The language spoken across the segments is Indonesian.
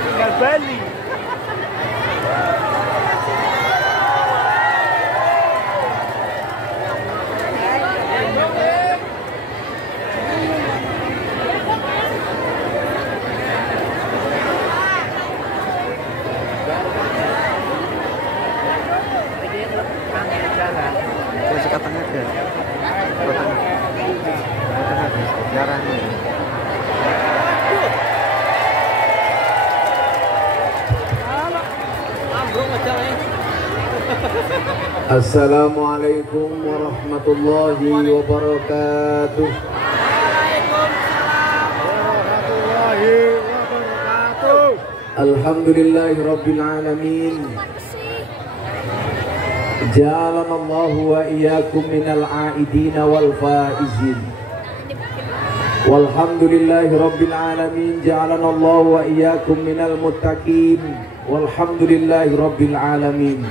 Tinggal Bali. Katanya ke jarangnya. Assalamualaikum warahmatullahi wabarakatuh. Waalaikumsalam warahmatullahi wabarakatuh. Alhamdulillahi rabbil alamin. Ja'alana Allahu wa iyyakum minal aidin wal faizin. Walhamdulillahi rabbil alamin. Ja'alana Allahu wa iyyakum minal muttaqin. Walhamdulillahi rabbil alamin.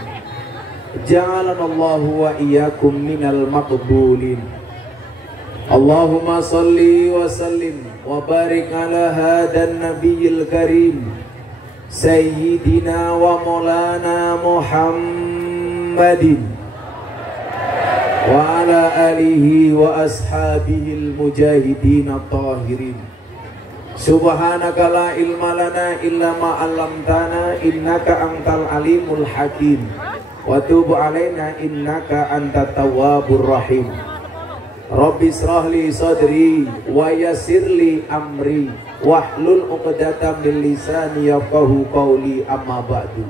Ja'alana Allahu wa iyyakum minal maqbulin. Allahumma salli wa sallim wa barik ala hadan nabiyil karim Sayyidina wa maulana Muhammadin wa ala alihi wa ashabihil mujahidin at-tahirin. Subhanaka la ilma lana illa ma 'allamtana innaka antal alimul hakim wa tub alaina innaka antat tawwabur rahim. Rabbi israh li sadri wa yassir li amri wahlul 'uqdatam min lisani yafqahu qawli, amma ba'du.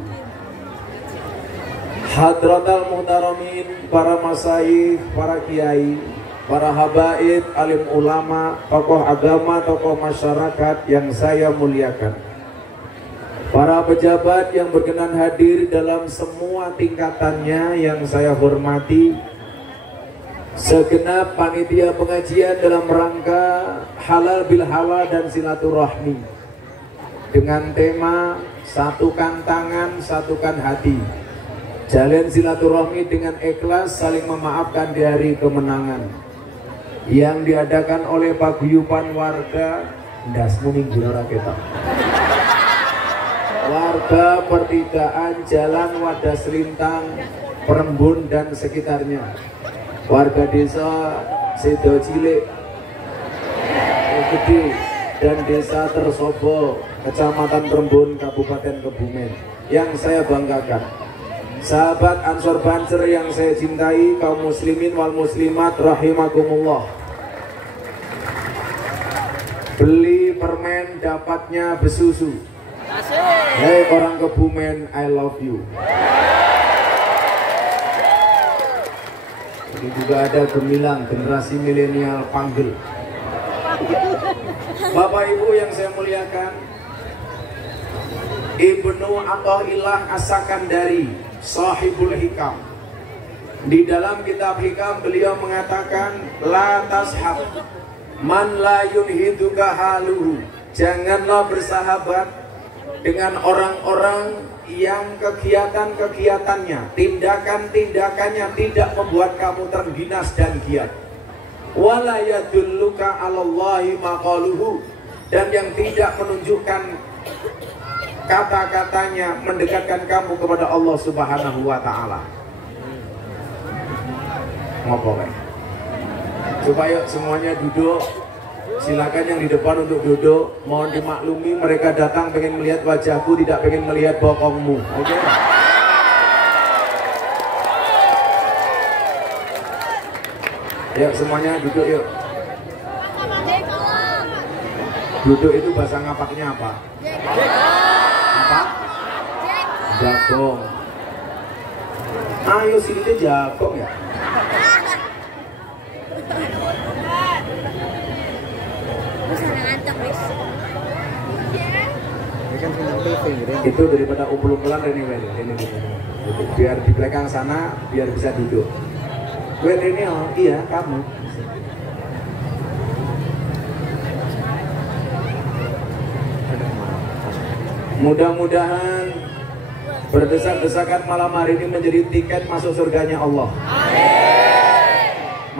Hadratal muhtaramin, para masyayikh, para kiai, para habaib, alim ulama, tokoh agama, tokoh masyarakat yang saya muliakan, para pejabat yang berkenan hadir dalam semua tingkatannya yang saya hormati, segenap panitia pengajian dalam rangka halal bil halal dan silaturahmi dengan tema satukan tangan, satukan hati, jalin silaturahmi dengan ikhlas, saling memaafkan di hari kemenangan, yang diadakan oleh paguyuban warga ndasmu minggu ora ketok, warga pertigaan Jalan Wadas Lintang, Perembun dan sekitarnya, warga desa Sedo Cilik, Gede dan desa Tersobo, Kecamatan Perembun, Kabupaten Kebumen, yang saya banggakan. Sahabat Ansor Banser yang saya cintai, kaum muslimin wal muslimat rahimakumullah. Beli permen dapatnya besusu. Hei orang Kebumen, I love you. Ini juga ada gemilang generasi milenial panggil. Bapak Ibu yang saya muliakan, Ibnu Athaillah As-Sakandari, Sahibul Hikam, di dalam kitab Hikam beliau mengatakan, la tashab man la yunhiduka haluhu. Janganlah bersahabat dengan orang-orang yang kegiatan-kegiatannya, tindakan-tindakannya tidak membuat kamu terginas dan giat. Wala yadulluka 'alallahi maqaluhu, dan yang tidak menunjukkan kata-katanya mendekatkan kamu kepada Allah Subhanahu wa taala. Ngopo kae? Supaya semuanya duduk. Silakan yang di depan untuk duduk. Mohon dimaklumi mereka datang pengen melihat wajahku, tidak pengen melihat bokongmu. Oke? Yuk semuanya duduk yuk. Duduk itu bahasa ngapaknya apa? Apa? Jagong. Ayo sini deh jagong ya. Itu daripada umpul-umpulan ini, biar di belakang sana biar bisa duduk. Gue ini oh iya kamu. Mudah-mudahan berdesak-desakan malam hari ini menjadi tiket masuk surganya Allah.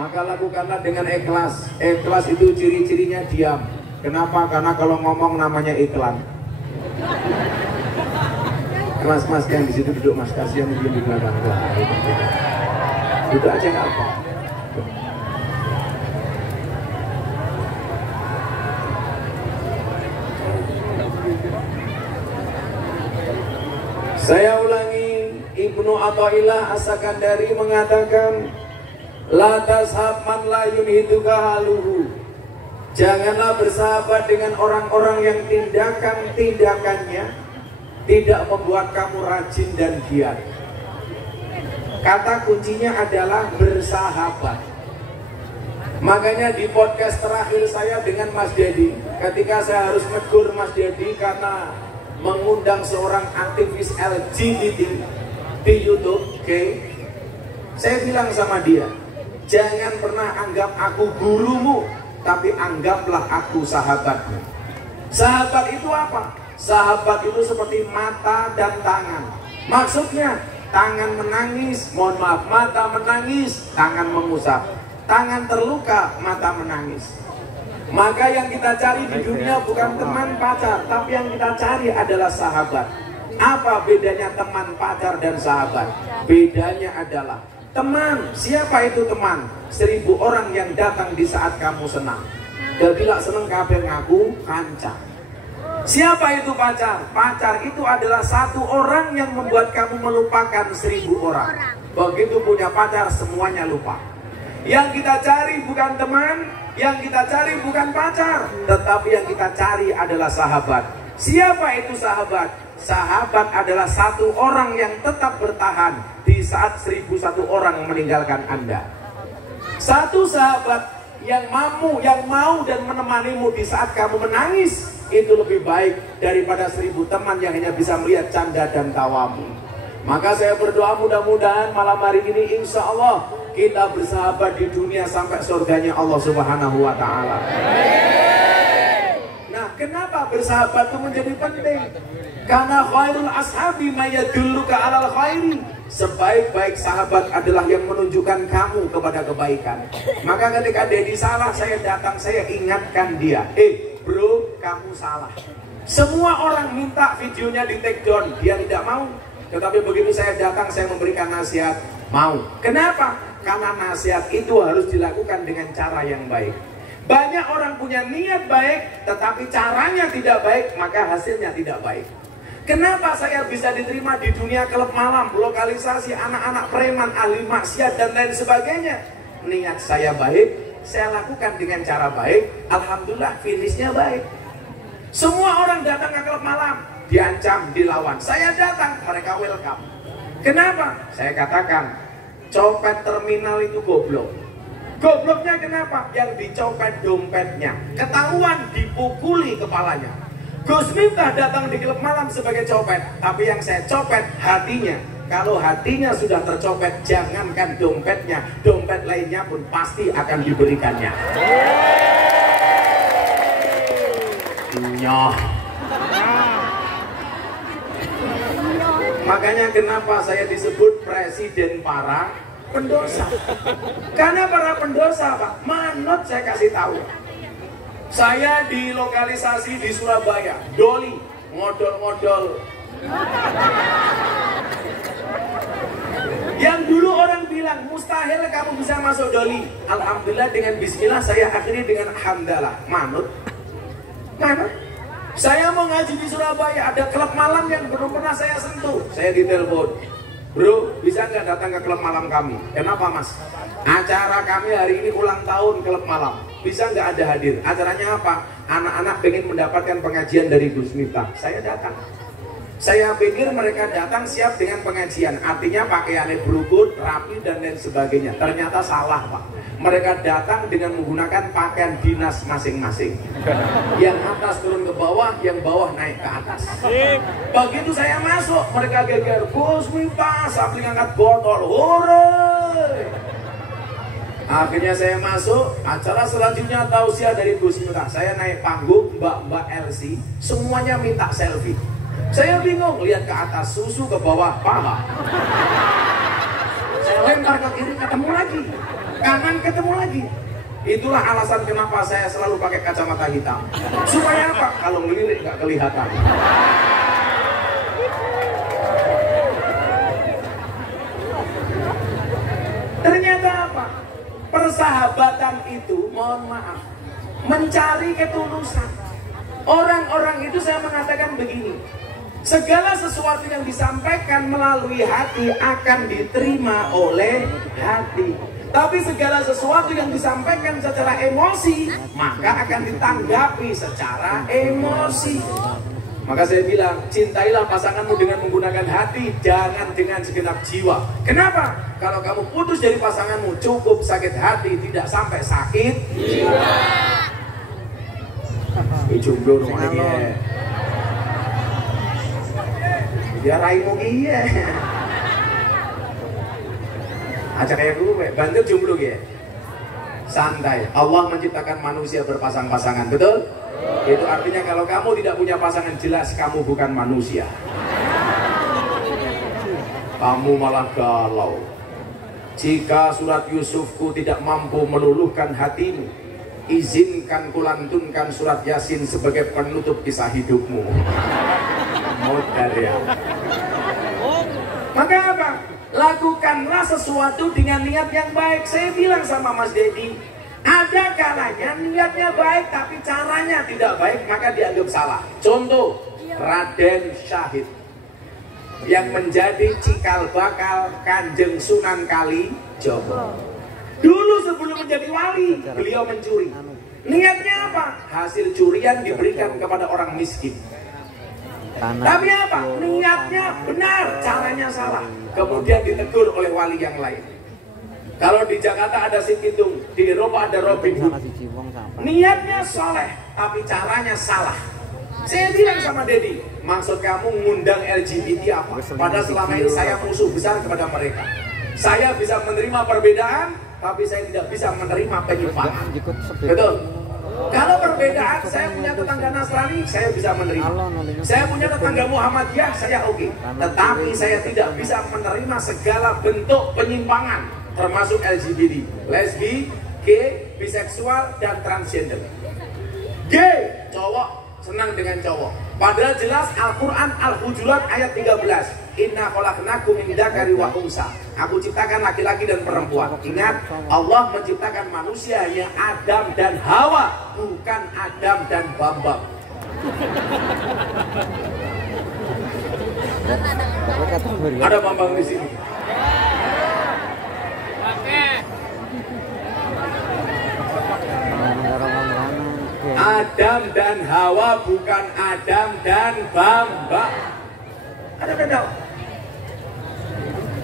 maka lakukanlah dengan ikhlas. Ikhlas itu ciri-cirinya diam. Kenapa? Karena kalau ngomong namanya iklan. Mas yang di situ duduk, Mas, kasihan yang di belakang. Duduk aja nggak apa. Saya ulangi, Ibnu Athaillah As-Sakandari mengatakan, la tashab man la yunhiduka haluhu. Janganlah bersahabat dengan orang-orang yang tindakan-tindakannya tidak membuat kamu rajin dan giat. Kata kuncinya adalah bersahabat. Makanya di podcast terakhir saya dengan Mas Dedi, ketika saya harus negur Mas Dedi karena mengundang seorang aktivis LGBT di YouTube, saya bilang sama dia, jangan pernah anggap aku gurumu, tapi anggaplah aku sahabatmu. Sahabat itu apa? Sahabat itu seperti mata dan tangan. Maksudnya, tangan menangis, mohon maaf, mata menangis, tangan mengusap. Tangan terluka, mata menangis. Maka yang kita cari di dunia bukan teman pacar, tapi yang kita cari adalah sahabat. Apa bedanya teman, pacar, dan sahabat? Bedanya adalah teman. Siapa itu teman? 1000 orang yang datang di saat kamu senang. Dan bila senang kabeh ngaku kanca. Siapa itu pacar? Pacar itu adalah 1 orang yang membuat kamu melupakan 1000 orang. Begitu punya pacar semuanya lupa. Yang kita cari bukan teman, yang kita cari bukan pacar, tetapi yang kita cari adalah sahabat. Siapa itu sahabat? Sahabat adalah 1 orang yang tetap bertahan di saat 1001 orang meninggalkan Anda. 1 sahabat yang mau dan menemanimu di saat kamu menangis, itu lebih baik daripada 1000 teman yang hanya bisa melihat canda dan tawamu. Maka saya berdoa mudah-mudahan malam hari ini insya Allah kita bersahabat di dunia sampai surganya Allah Subhanahu wa Ta'ala. Nah, kenapa bersahabat itu menjadi penting? Karena khairul ashabi mayadulluka alal khairi. Sebaik-baik sahabat adalah yang menunjukkan kamu kepada kebaikan. Maka ketika Dedi salah, saya datang, saya ingatkan dia, bro, kamu salah. Semua orang minta videonya di take down, dia tidak mau. Tetapi begitu saya datang, saya memberikan nasihat, mau. Kenapa? Karena nasihat itu harus dilakukan dengan cara yang baik. Banyak orang punya niat baik, tetapi caranya tidak baik, maka hasilnya tidak baik. Kenapa saya bisa diterima di dunia klub malam, lokalisasi anak-anak preman, ahli maksiat, dan lain sebagainya? Niat saya baik, saya lakukan dengan cara baik, alhamdulillah finishnya baik. Semua orang datang ke klub malam, diancam, dilawan. Saya datang, mereka welcome. Kenapa? Saya katakan, copet terminal itu goblok. Gobloknya kenapa? Yang dicopet dompetnya, ketahuan dipukuli kepalanya. Gus Miftah datang di klub malam sebagai copet, tapi yang saya copet hatinya. Kalau hatinya sudah tercopet, jangankan dompetnya, dompet lainnya pun pasti akan diberikannya. Nyoh. Makanya kenapa saya disebut presiden para pendosa? Karena para pendosa, Pak, manut saya kasih tahu. Saya di lokalisasi di Surabaya, doli, ngodol-ngodol. Yang dulu orang bilang mustahil kamu bisa masuk doli. Alhamdulillah dengan bismillah saya akhiri dengan hamdalah. Manut. Manut. Saya mau ngaji di Surabaya, ada klub malam yang belum pernah saya sentuh. Saya ditelepon, bro, bisa nggak datang ke klub malam kami? Kenapa, Mas? Acara kami hari ini ulang tahun klub malam. Bisa nggak ada hadir? Acaranya apa? Anak-anak pengen mendapatkan pengajian dari Gus Miftah. Saya datang. Saya pikir mereka datang siap dengan pengajian. Artinya pakaiannya berukut, rapi, dan lain sebagainya. Ternyata salah, Pak. Mereka datang dengan menggunakan pakaian dinas masing-masing. Yang atas turun ke bawah, yang bawah naik ke atas. Begitu saya masuk, mereka geger, Gus Miftah, sambil ngangkat botol, hore! Akhirnya saya masuk, acara selanjutnya tausiah dari Gus Miftah. Saya naik panggung, Mbak LC, semuanya minta selfie. Saya bingung, lihat ke atas, susu ke bawah, paha. Saya lempar ke kiri, ketemu lagi. kanan ketemu lagi. Itulah alasan kenapa saya selalu pakai kacamata hitam. Supaya apa? Kalau ngelirik nggak kelihatan. Ternyata apa? Persahabatan itu, mohon maaf, mencari ketulusan. Orang-orang itu saya mengatakan begini, segala sesuatu yang disampaikan melalui hati akan diterima oleh hati. Tapi segala sesuatu yang disampaikan secara emosi, maka akan ditanggapi secara emosi. Maka saya bilang, cintailah pasanganmu dengan menggunakan hati, jangan dengan segenap jiwa. Kenapa? Kalau kamu putus dari pasanganmu, cukup sakit hati, tidak sampai sakit jiwa. Jomblo rumahnya. Dia raimu iya. Aja kayak gue, bantu jomblo ya. Santai. Allah menciptakan manusia berpasang-pasangan, betul? Itu artinya kalau kamu tidak punya pasangan, jelas kamu bukan manusia. Kamu malah galau. Jika surat Yusufku tidak mampu meluluhkan hatimu, izinkan kulantunkan surat Yasin sebagai penutup kisah hidupmu. Modar ya. Maka apa? Lakukanlah sesuatu dengan niat yang baik. Saya bilang sama Mas Dedi, ada kalanya niatnya baik tapi caranya tidak baik, maka dianggap salah. Contoh, Raden Syahid yang menjadi cikal bakal Kanjeng Sunan Kalijogo. Dulu sebelum menjadi wali, beliau mencuri. Niatnya apa? Hasil curian diberikan kepada orang miskin. Tapi apa? Niatnya benar, caranya salah. Kemudian ditegur oleh wali yang lain. Kalau di Jakarta ada si Pitung, di Eropa ada Robin Hood. Niatnya soleh, tapi caranya salah. Saya bilang sama Dedi, maksud kamu ngundang LGBT apa? Padahal selama ini saya musuh besar kepada mereka. Saya bisa menerima perbedaan, tapi saya tidak bisa menerima penyimpangan. Betul? Kalau perbedaan, saya punya tetangga Nasrani, saya bisa menerima. Saya punya tetangga Muhammadiyah, saya oke. Tetapi saya tidak bisa menerima segala bentuk penyimpangan, termasuk LGBT, lesbi, gay, biseksual, dan transgender. Gay, cowok senang dengan cowok. Padahal jelas Al-Quran Al-Hujurat ayat 13. Inna khalaqnakum min dzakari wa unsa. Aku ciptakan laki-laki dan perempuan. Ingat, Allah menciptakan manusia hanya Adam dan Hawa, bukan Adam dan Bambang. Ada Bambang di sini. Adam dan Hawa, bukan Adam dan Bambang. Ada beda.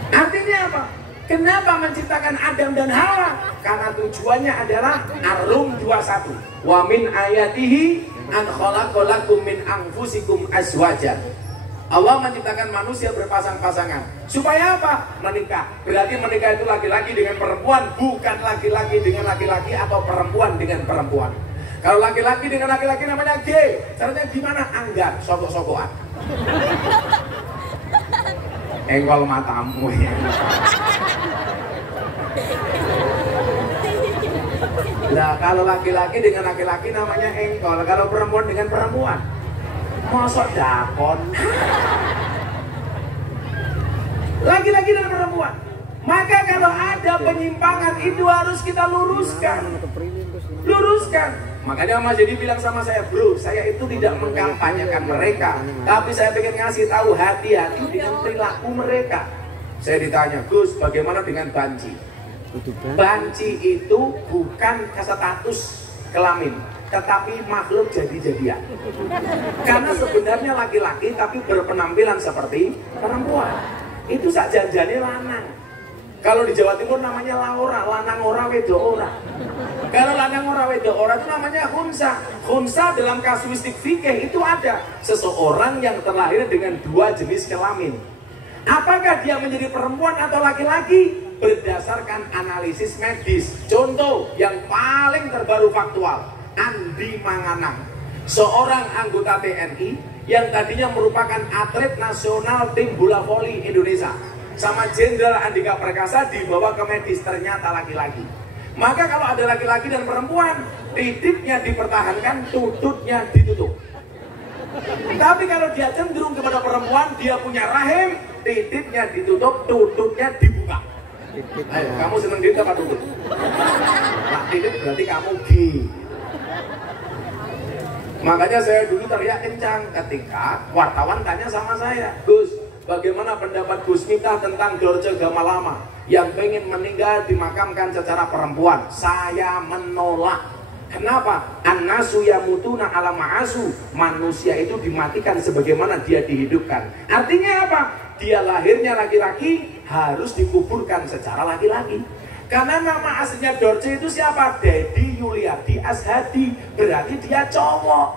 Artinya apa? Kenapa menciptakan Adam dan Hawa? Karena tujuannya adalah Ar-Rum 21. Wa min ayatihi an khalaqalakum min anfusikum azwajan. Allah menciptakan manusia berpasang-pasangan. Supaya apa? Menikah. Berarti menikah itu laki-laki dengan perempuan, bukan laki-laki dengan laki-laki atau perempuan dengan perempuan. Kalau laki-laki dengan laki-laki namanya gay. Caranya gimana? Anggar, sokok-sokokan. Engkol matamu ya. Nah, kalau laki-laki dengan laki-laki namanya engkol. Kalau perempuan dengan perempuan, mosok dakon. Laki-laki dan perempuan. Maka kalau ada penyimpangan itu harus kita luruskan. Luruskan. Makanya Mas Dedi bilang sama saya, bro, saya itu tidak mengkampanyekan mereka, tapi saya pengen ngasih tahu hati-hati dengan perilaku mereka. Saya ditanya, Gus, bagaimana dengan banci? Banci itu bukan status kelamin, tetapi makhluk jadi-jadian. Karena sebenarnya laki-laki tapi berpenampilan seperti perempuan. Itu sak janjane lanang. Kalau di Jawa Timur namanya laura, lanang ora wedo ora. Kalau lanang ora wedo ora itu namanya khunsa. Khunsa dalam kasuistik fikih itu ada seseorang yang terlahir dengan dua jenis kelamin. Apakah dia menjadi perempuan atau laki-laki? Berdasarkan analisis medis. Contoh yang paling terbaru faktual, Andi Manganang, seorang anggota TNI yang tadinya merupakan atlet nasional tim bola voli Indonesia. Sama Jenderal Andika Perkasa dibawa ke medis, ternyata laki-laki. Maka kalau ada laki-laki dan perempuan, titiknya dipertahankan, tututnya ditutup. Tapi kalau dia cenderung kepada perempuan, dia punya rahim, titiknya ditutup, tututnya dibuka. Ayo, kamu seneng titik apa tutut? Nah, titik berarti kamu gay. Makanya saya dulu teriak kencang ketika wartawan tanya sama saya, Gus, bagaimana pendapat Gus Miftah tentang Dorce Gamalama yang pengen meninggal dimakamkan secara perempuan? Saya menolak. Kenapa? An-nasu yamutuna ala ma'asu. Manusia itu dimatikan sebagaimana dia dihidupkan. Artinya apa? Dia lahirnya laki-laki, harus dikuburkan secara laki-laki. Karena nama aslinya Dorce itu siapa? Dedi Yuliadi Ashadi. Berarti dia cowok.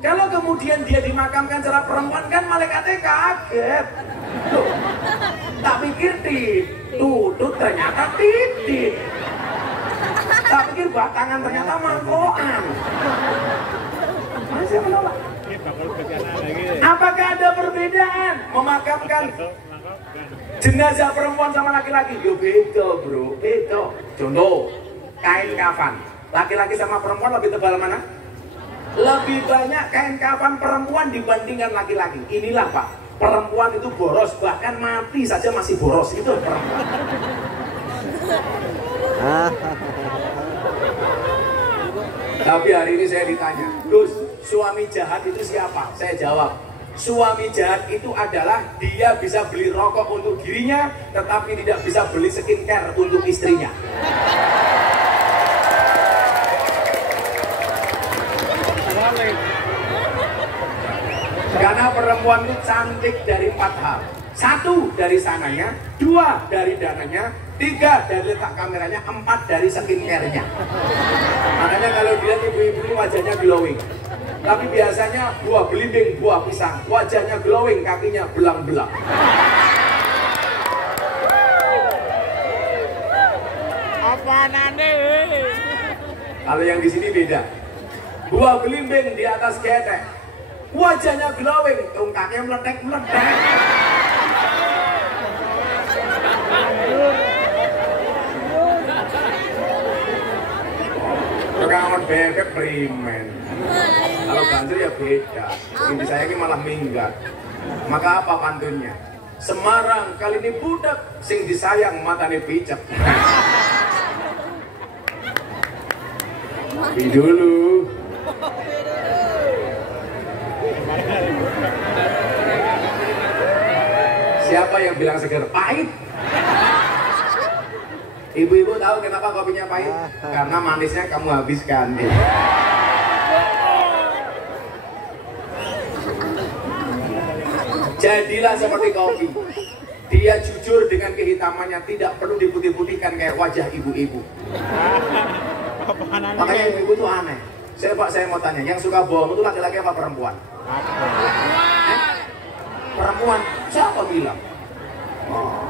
Kalau kemudian dia dimakamkan secara perempuan, kan malaikatnya kaget. Loh, tak pikir tutut ternyata titik. Tak pikir batangan ternyata mangkokan. Masih menolak. Apakah ada perbedaan memakamkan jenazah perempuan sama laki-laki? Yo beda bro, beda. Contoh, kain kafan. Laki-laki sama perempuan lebih tebal mana? Lebih banyak kain kafan perempuan dibandingkan laki-laki. Inilah Pak, perempuan itu boros, bahkan mati saja masih boros. Itu perempuan. Tapi hari ini saya ditanya, Gus, suami jahat itu siapa? Saya jawab, suami jahat itu adalah dia bisa beli rokok untuk dirinya, tetapi tidak bisa beli skincare untuk istrinya. Karena perempuan itu cantik dari 4 hal. 1 dari sananya, 2 dari dananya, 3 dari letak kameranya, 4 dari skincare-nya. Makanya kalau dilihat ibu-ibu ini wajahnya glowing. Tapi biasanya buah belimbing, buah pisang, wajahnya glowing, kakinya belang-belang. Apaan ane? Kalau yang di sini beda. Buah belimbing di atas ketek, wajahnya glowing, tungkaknya meletek-meletek. Kangen bebek primen. Kalau banjir ya beda. Ini saya ini malah minggat. Maka apa pantunnya? Semarang kali ini budak, sing disayang matane picek. Tapi dulu. Siapa yang bilang segar? Pahit. Ibu-ibu tahu kenapa kopinya pahit? Karena manisnya kamu habiskan. Jadilah seperti kopi. Dia jujur dengan kehitamannya, tidak perlu diputih-putihkan kayak wajah ibu-ibu. Makanya ibu-ibu tuh aneh. Saya mau tanya, yang suka bohong itu laki-laki apa perempuan? Perempuan. Siapa bilang? Oh.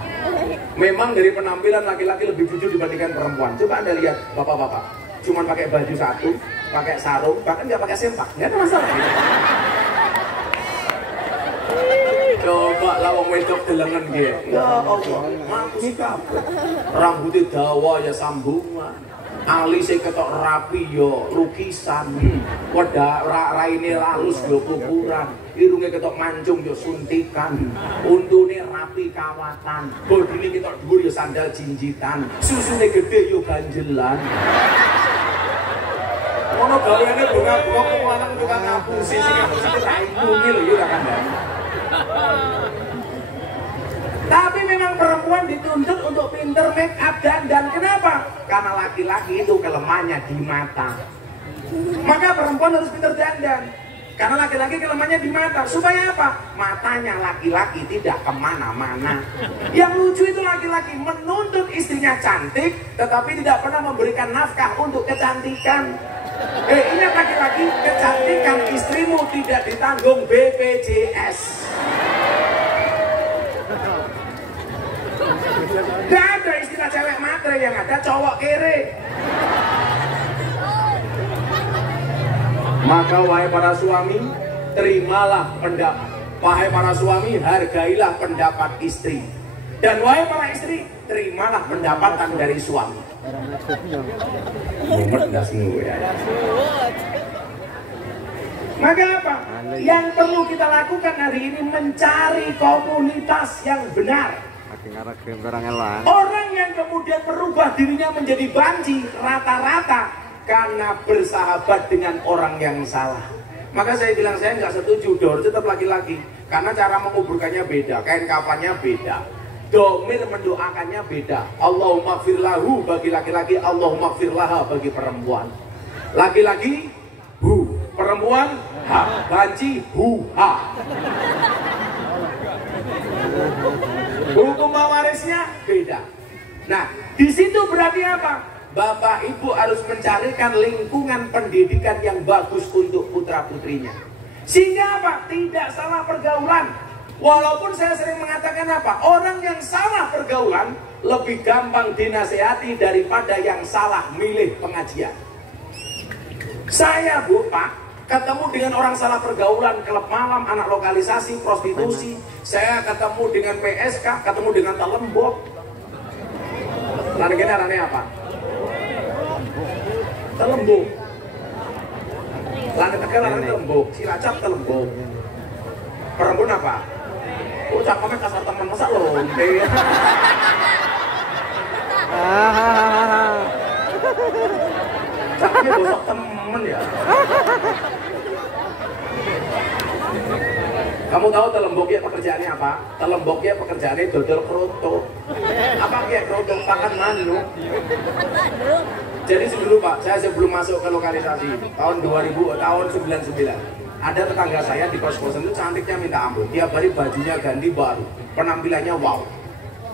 Memang dari penampilan laki-laki lebih jujur dibandingkan perempuan. Coba Anda lihat bapak-bapak, cuman pakai baju satu, pakai sarung, bahkan nggak pakai sempak, nggak ada masalah. Coba lawang wedok delengen gitu. Ya Allah, mampus kabeh. Rambutnya dawa ya sambungan, alisnya ketok rapi yo lukisan, wadah raine halus yo kuburan, irungnya ketok mancung yo suntikan, untune rapi kawatan, bodine ketok dhuwur yo sandal jinjitan, susune gede yo ganjelan. Ono gawene bunga-bunga kok lanang tukang ngapusi sing ngapusi rai mungil yo ra kandhane. Tapi memang perempuan dituntut untuk pinter make up dan kenapa? Karena laki-laki itu kelemahannya di mata. Maka perempuan harus pinter dandan. Karena laki-laki kelemahannya di mata. Supaya apa? Matanya laki-laki tidak kemana-mana. Yang lucu itu laki-laki menuntut istrinya cantik, tetapi tidak pernah memberikan nafkah untuk kecantikan. Ingat laki-laki, kecantikan istrimu tidak ditanggung BPJS. Gak ada istilah cewek matre, yang ada cowok kere. Maka wahai para suami, terimalah pendapat. Wahai para suami, hargailah pendapat istri. Dan wahai para istri, terimalah pendapatan dari suami. Orang maksudnya. Mumet nggak semua ya. Maka apa? Yang perlu kita lakukan hari ini mencari komunitas yang benar. Orang yang kemudian merubah dirinya menjadi banci rata-rata karena bersahabat dengan orang yang salah. Maka saya bilang saya nggak setuju Dor tetap laki-laki karena cara menguburkannya beda, kain kafannya beda, domir mendoakannya beda. Allahumma firlahu bagi laki-laki, Allahumma firlaha bagi perempuan. Laki-laki hu, perempuan ha, banci hu ha. Hukum mewarisnya beda. Nah, di situ berarti apa? Bapak Ibu harus mencarikan lingkungan pendidikan yang bagus untuk putra-putrinya. Sehingga apa? Tidak salah pergaulan. Walaupun saya sering mengatakan apa? Orang yang salah pergaulan lebih gampang dinasehati daripada yang salah milih pengajian. Saya Bu, Pak, ketemu dengan orang salah pergaulan, klub malam, anak lokalisasi, prostitusi. Saya ketemu dengan PSK, ketemu dengan Telembok. Lalu gini arahnya apa? Telembok. Lalu Tegal arahnya Telembok, Cilacap Telembok. Perempuan apa? Oh, cakapnya kasar teman, masa lonte. Cakapnya bosok temen ya. Kamu tahu Telemboknya pekerjaannya apa? Telemboknya pekerjaannya dodol kroto. Apa kayak kroto? Pakan manuk. Jadi sebelum Pak, saya sebelum masuk ke lokalisasi tahun 2000, tahun 99, ada tetangga saya di kos-kosan itu cantiknya minta ampun. Tiap hari bajunya ganti baru, penampilannya wow.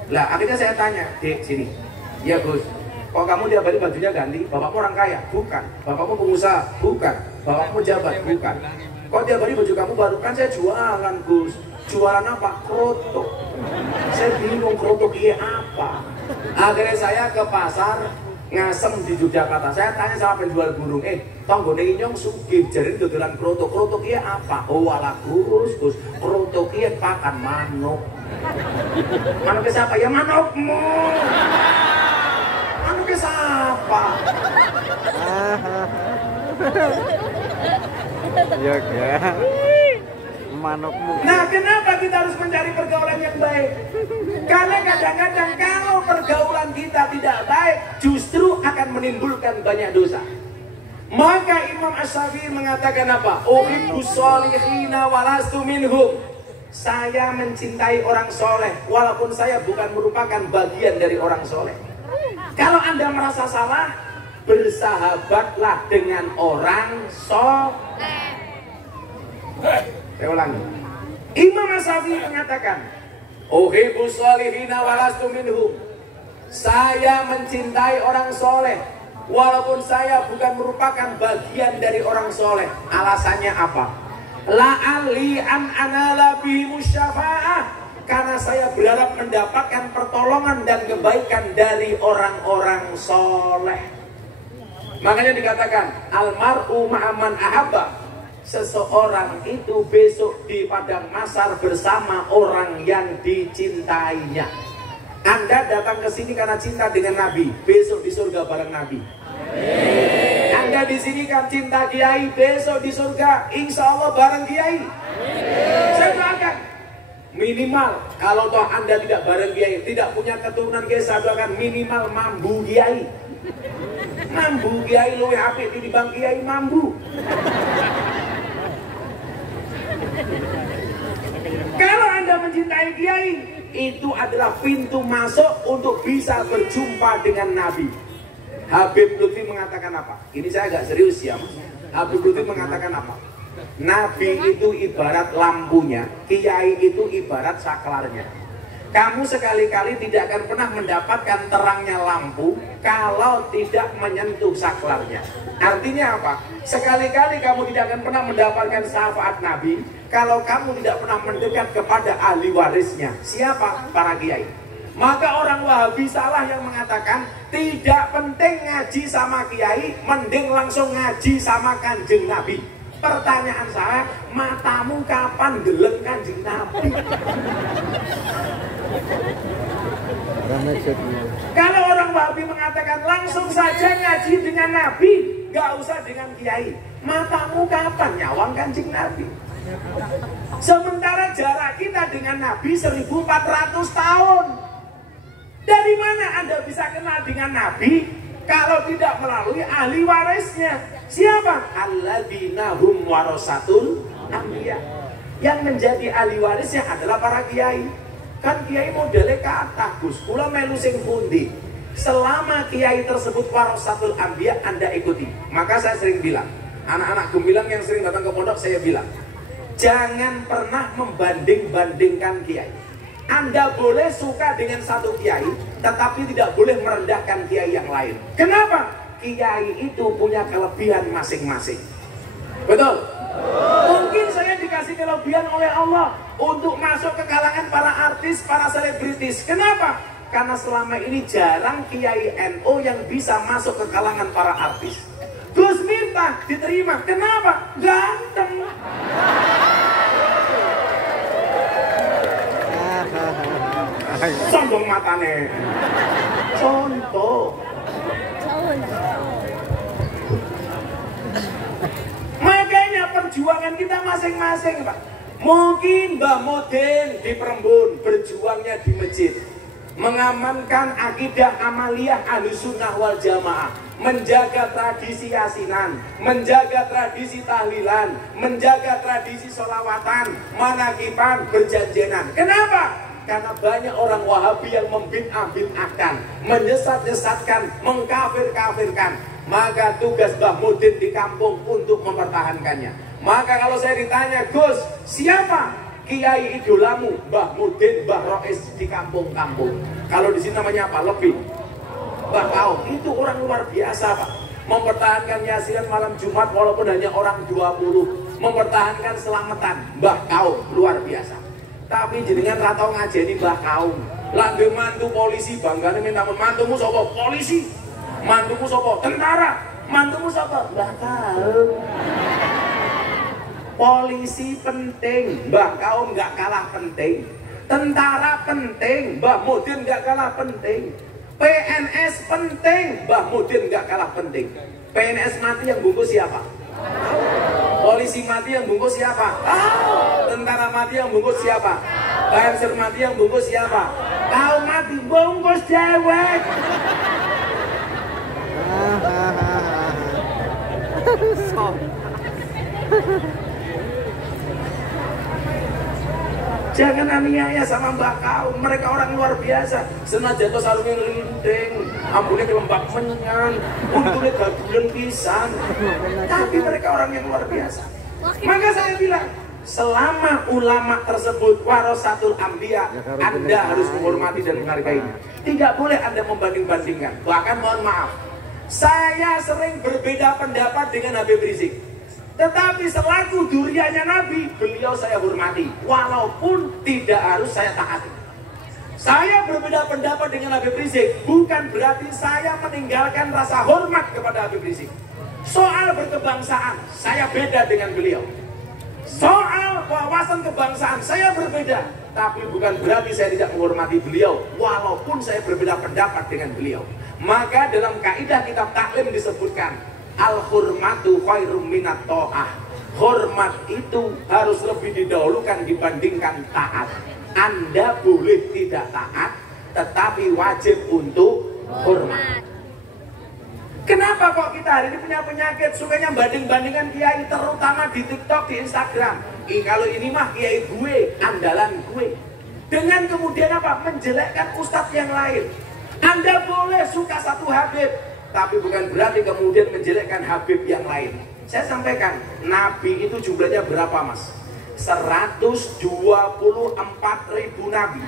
Lah akhirnya saya tanya, Dek sini, ya Gus, kok kamu tiap hari bajunya ganti? Bapakmu orang kaya? Bukan. Bapakmu pengusaha? Bukan. Bapakmu jabat? Bukan. Kok tiap hari baju kamu baru? Kan saya jualan Gus. Jualan apa? Kroto. Saya bingung kroto kayak apa. Akhirnya saya ke pasar Ngasem di Yogyakarta. Saya tanya sama penjual burung, tonggone inyong sugih jadi dodolan kroto. Kroto kia apa? Oh ala Gus, kroto kia pakan manuk. Manuknya siapa? Ya manukmu. Manuknya siapa? Ya. Manukmu. Nah, kenapa kita harus mencari pergaulan yang baik? Karena kadang-kadang kalau pergaulan kita tidak baik, justru akan menimbulkan banyak dosa. Maka Imam Ash-Shafi'i mengatakan apa? Uhibbus sholihina walastu minhum. Saya mencintai orang soleh, walaupun saya bukan merupakan bagian dari orang soleh. Kalau Anda merasa salah, bersahabatlah dengan orang soleh. Saya ulangi. Imam Ash-Shafi'i mengatakan, uhibbus sholihina walastu minhum. Saya mencintai orang soleh, walaupun saya bukan merupakan bagian dari orang soleh. Alasannya apa? La'alli an anala bihimus syafa'ah. Karena saya berharap mendapatkan pertolongan dan kebaikan dari orang-orang soleh. Makanya dikatakan almar'u ma'aman ahabba. Seseorang itu besok di padang mahsyar bersama orang yang dicintainya. Anda datang ke sini karena cinta dengan Nabi, besok di surga bareng Nabi. Anda di sini kan cinta Kiai, besok di surga insya Allah bareng Kiai. Saya doakan minimal kalau toh Anda tidak bareng Kiai, tidak punya keturunan Kiai, saya doakan minimal mambu Kiai. Mambu Kiai luwih apik tinimbang Kiai mambu. Kalau Anda mencintai Kiai, itu adalah pintu masuk untuk bisa berjumpa dengan Nabi. Habib Lutfi mengatakan apa? Ini saya agak serius ya. Habib Lutfi mengatakan apa? Nabi itu ibarat lampunya, Kiai itu ibarat saklarnya. Kamu sekali-kali tidak akan pernah mendapatkan terangnya lampu kalau tidak menyentuh saklarnya. Artinya apa? Sekali-kali kamu tidak akan pernah mendapatkan syafaat Nabi kalau kamu tidak pernah mendekat kepada ahli warisnya. Siapa? Para kiai. Maka orang Wahabi salah yang mengatakan tidak penting ngaji sama kiai, mending langsung ngaji sama Kanjeng Nabi. Pertanyaan saya, matamu kapan deleng Kanjeng Nabi? Kalau orang Wahabi mengatakan langsung saja ngaji dengan Nabi, nggak usah dengan kiai. Matamu kapan nyawang Kanjeng Nabi? Sementara jarak kita dengan Nabi 1400 tahun. Dari mana Anda bisa kenal dengan Nabi kalau tidak melalui ahli warisnya? Siapa? Alladzina hum warasatul anbiya. Yang menjadi ahli warisnya adalah para kiai. Kan kiai modelnya kata Gus, kula melu sing pundi. Selama kiai tersebut warasatul anbiya, Anda ikuti. Maka saya sering bilang, anak-anak gemilang yang sering datang ke pondok, saya bilang, jangan pernah membanding-bandingkan kiai. Anda boleh suka dengan satu kiai, tetapi tidak boleh merendahkan kiai yang lain. Kenapa? Kiai itu punya kelebihan masing-masing. Betul? Mungkin saya dikasih kelebihan oleh Allah untuk masuk ke kalangan para artis, para selebritis. Kenapa? Karena selama ini jarang kiai NU yang bisa masuk ke kalangan para artis. Gus Miftah diterima. Kenapa? Ganteng. Sombong matane. Contoh. Makanya perjuangan kita masing-masing, Pak. Mungkin Mbah Mudin di Perembun berjuangnya di masjid, mengamankan akidah amaliyah Ahlussunnah wal Jamaah, menjaga tradisi yasinan, menjaga tradisi tahlilan, menjaga tradisi sholawatan, manakiban, berjanjenan. Kenapa? Karena banyak orang Wahabi yang membid'ah-bid'ahkan, menyesat-nyesatkan, mengkafir-kafirkan. Maka tugas Mbah Mudin di kampung untuk mempertahankannya. Maka kalau saya ditanya, Gus, siapa kiai idolamu? Mbah Mudin, Mbah Rois di kampung-kampung. Kalau di sini namanya apa? Lebih. Mbah Kaum, itu orang luar biasa, Pak. Mempertahankan yasinan malam Jumat walaupun hanya orang 20. Mempertahankan selamatan. Mbah Kaum, luar biasa. Tapi jenengan ratau ngajeni Mbah Kaum. Lagi mantu polisi, banggane minta mantumu sapa? Polisi. Mantumu sapa? Tentara. Mantumu sapa? Mbah Kaum. Polisi penting, Mbah Kaum nggak kalah penting. Tentara penting, Mbah Mudin nggak kalah penting. PNS penting, Mbah Mudin nggak kalah penting. PNS mati yang bungkus siapa? Polisi mati yang bungkus siapa? Tentara mati yang bungkus siapa? Banser mati yang bungkus siapa? Kau mati bungkus dewek. Jangan aniaya sama Mbah Kaum. Mereka orang luar biasa. Senajan to sarunge linting, ambune kelembak menyan, untune gadulen pisan. Tapi mereka orang yang luar biasa. Maka saya bilang, selama ulama tersebut warasatul anbiya, Anda harus menghormati dan menghargainya. Tidak boleh Anda membanding-bandingkan. Bahkan mohon maaf, saya sering berbeda pendapat dengan Habib Rizik. Tetapi selaku duriannya Nabi, beliau saya hormati, walaupun tidak harus saya taati. Saya berbeda pendapat dengan Habib Rizik, bukan berarti saya meninggalkan rasa hormat kepada Habib Rizik. Soal berkebangsaan, saya beda dengan beliau. Soal wawasan kebangsaan, saya berbeda. Tapi bukan berarti saya tidak menghormati beliau, walaupun saya berbeda pendapat dengan beliau. Maka dalam kaidah kitab taklim disebutkan, al-hurmatu khairum minat ta'ah. Hormat itu harus lebih didahulukan dibandingkan taat. Anda boleh tidak taat, tetapi wajib untuk hormat. Kenapa kok kita hari ini punya penyakit sukanya banding-bandingkan kiai, terutama di TikTok, di Instagram. Kalau ini mah kiai gue, andalan gue. Dengan kemudian apa? Menjelekkan ustadz yang lain. Anda boleh suka satu Habib, tapi bukan berarti kemudian menjelekkan Habib yang lain. Saya sampaikan, Nabi itu jumlahnya berapa, Mas? 124.000 Nabi.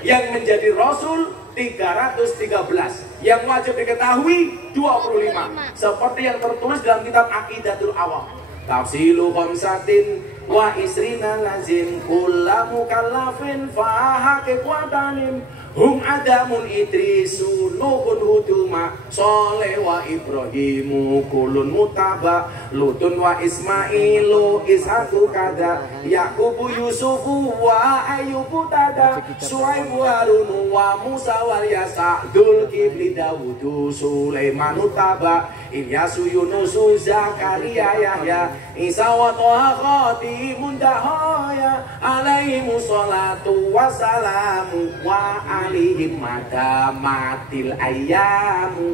Yang menjadi Rasul 313. Yang wajib diketahui 25. Seperti yang tertulis dalam kitab Aqidatul Awam. Tafsilu khamsatin wa isrina lazim kulla mukallafin fahaqiq wadanim Hum Adamun Idrisu Nuhun Huduma Soleh wa Ibrahimu Kulun Mutaba Lutun wa Ismailu Ishaku kada Yakubu Yusufu wa Ayubu tada Suaibu Harunu wa Musa wal Yasa Dul Kibli Dawudu Sulaimanu taba Ilyasu Yunusu Zakaria Yahya Isa wa Toha Khotimun Dahaya Alaihimu salatu wassalamu wa alihim madamatil ayyamu.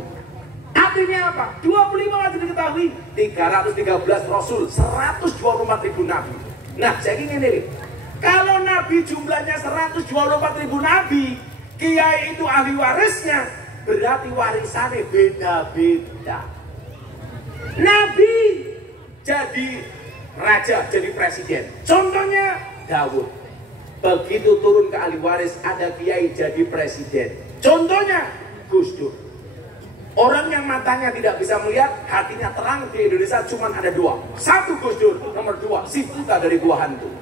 Artinya apa? 25 wajib diketahui, 313 rasul, 124.000 nabi. Nah, saya ingin ini, kalau nabi jumlahnya 124.000 nabi, kiai itu ahli warisnya, berarti warisannya beda-beda. Nabi jadi raja, jadi presiden. Contohnya Daud. Begitu turun ke ahli waris, ada kiai jadi presiden. Contohnya Gus Dur. Orang yang matanya tidak bisa melihat, hatinya terang di Indonesia cuma ada dua. Satu Gus Dur, nomor dua si Buta dari Gua Hantu.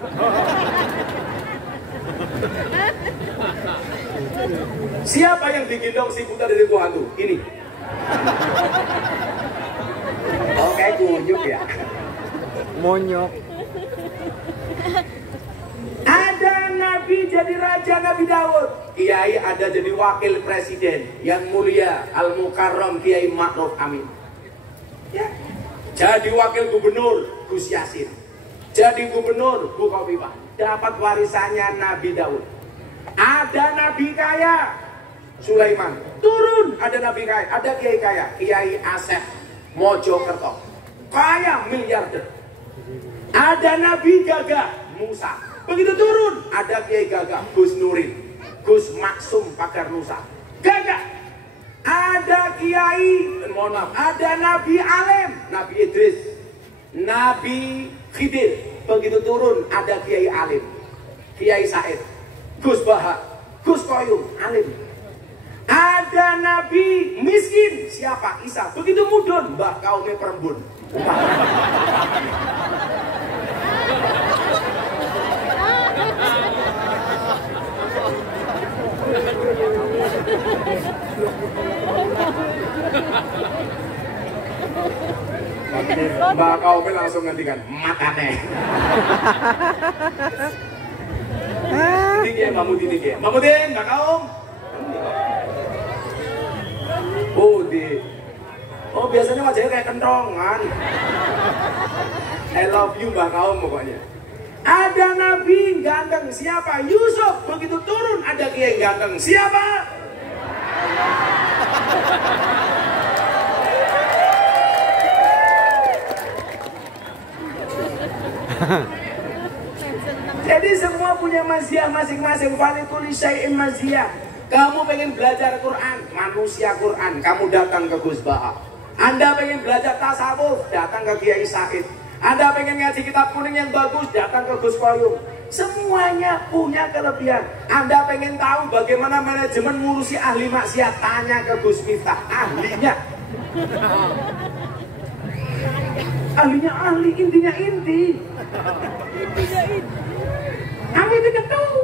Siapa yang digendong si Buta dari Gua Hantu? Ini. Oke, kunyuk ya. Monyok. Ada nabi jadi raja, Nabi Daud. Kiai ada jadi wakil presiden yang mulia Al-Mukarram Kiai Ma'ruf Amin. Ya. Jadi wakil gubernur Gus Yasin. Jadi gubernur Bu Khofifah. Dapat warisannya Nabi Daud. Ada nabi kaya Sulaiman. Turun ada nabi kaya, ada kiai kaya, Kiai Asep Mojokerto. Kaya miliarder. Ada nabi gagah Musa. Begitu turun, ada kiai gagah, Gus Nurin, Gus Maksum Pagar Nusa. Gagah. Ada kiai, mohon maaf, ada Nabi Alim, Nabi Idris, Nabi Khidir. Begitu turun, ada kiai Alim, Kiai Said, Gus Baha, Gus Koyum, Alim. Ada Nabi miskin, siapa? Isa. Begitu mudun, Mbah Kaumnya Perembun. Mbak Kaumnya langsung ngendikan makane. Tinggi ya Mamudin, tinggi ya Mamudin, Mbak Kaum. Oh di, oh biasanya wajahnya kayak kentongan. I love you Mbak Kaum pokoknya. Ada nabi ganteng, siapa? Yusuf. Begitu turun ada kiai ganteng, siapa? Jadi semua punya maziyah masing-masing. Falikuli syai'in maziyah. Kamu pengen belajar Quran, manusia Quran, kamu datang ke Gus Baha. Anda pengen belajar tasawuf, datang ke Kiai Said. Anda pengen ngaji kitab kuning yang bagus, datang ke Gus Koyum. Semuanya punya kelebihan. Anda pengen tahu bagaimana manajemen ngurusi ahli maksiat, tanya ke Gus Miftah, ahlinya. Ahlinya ahli, intinya inti. Kami tidak tahu.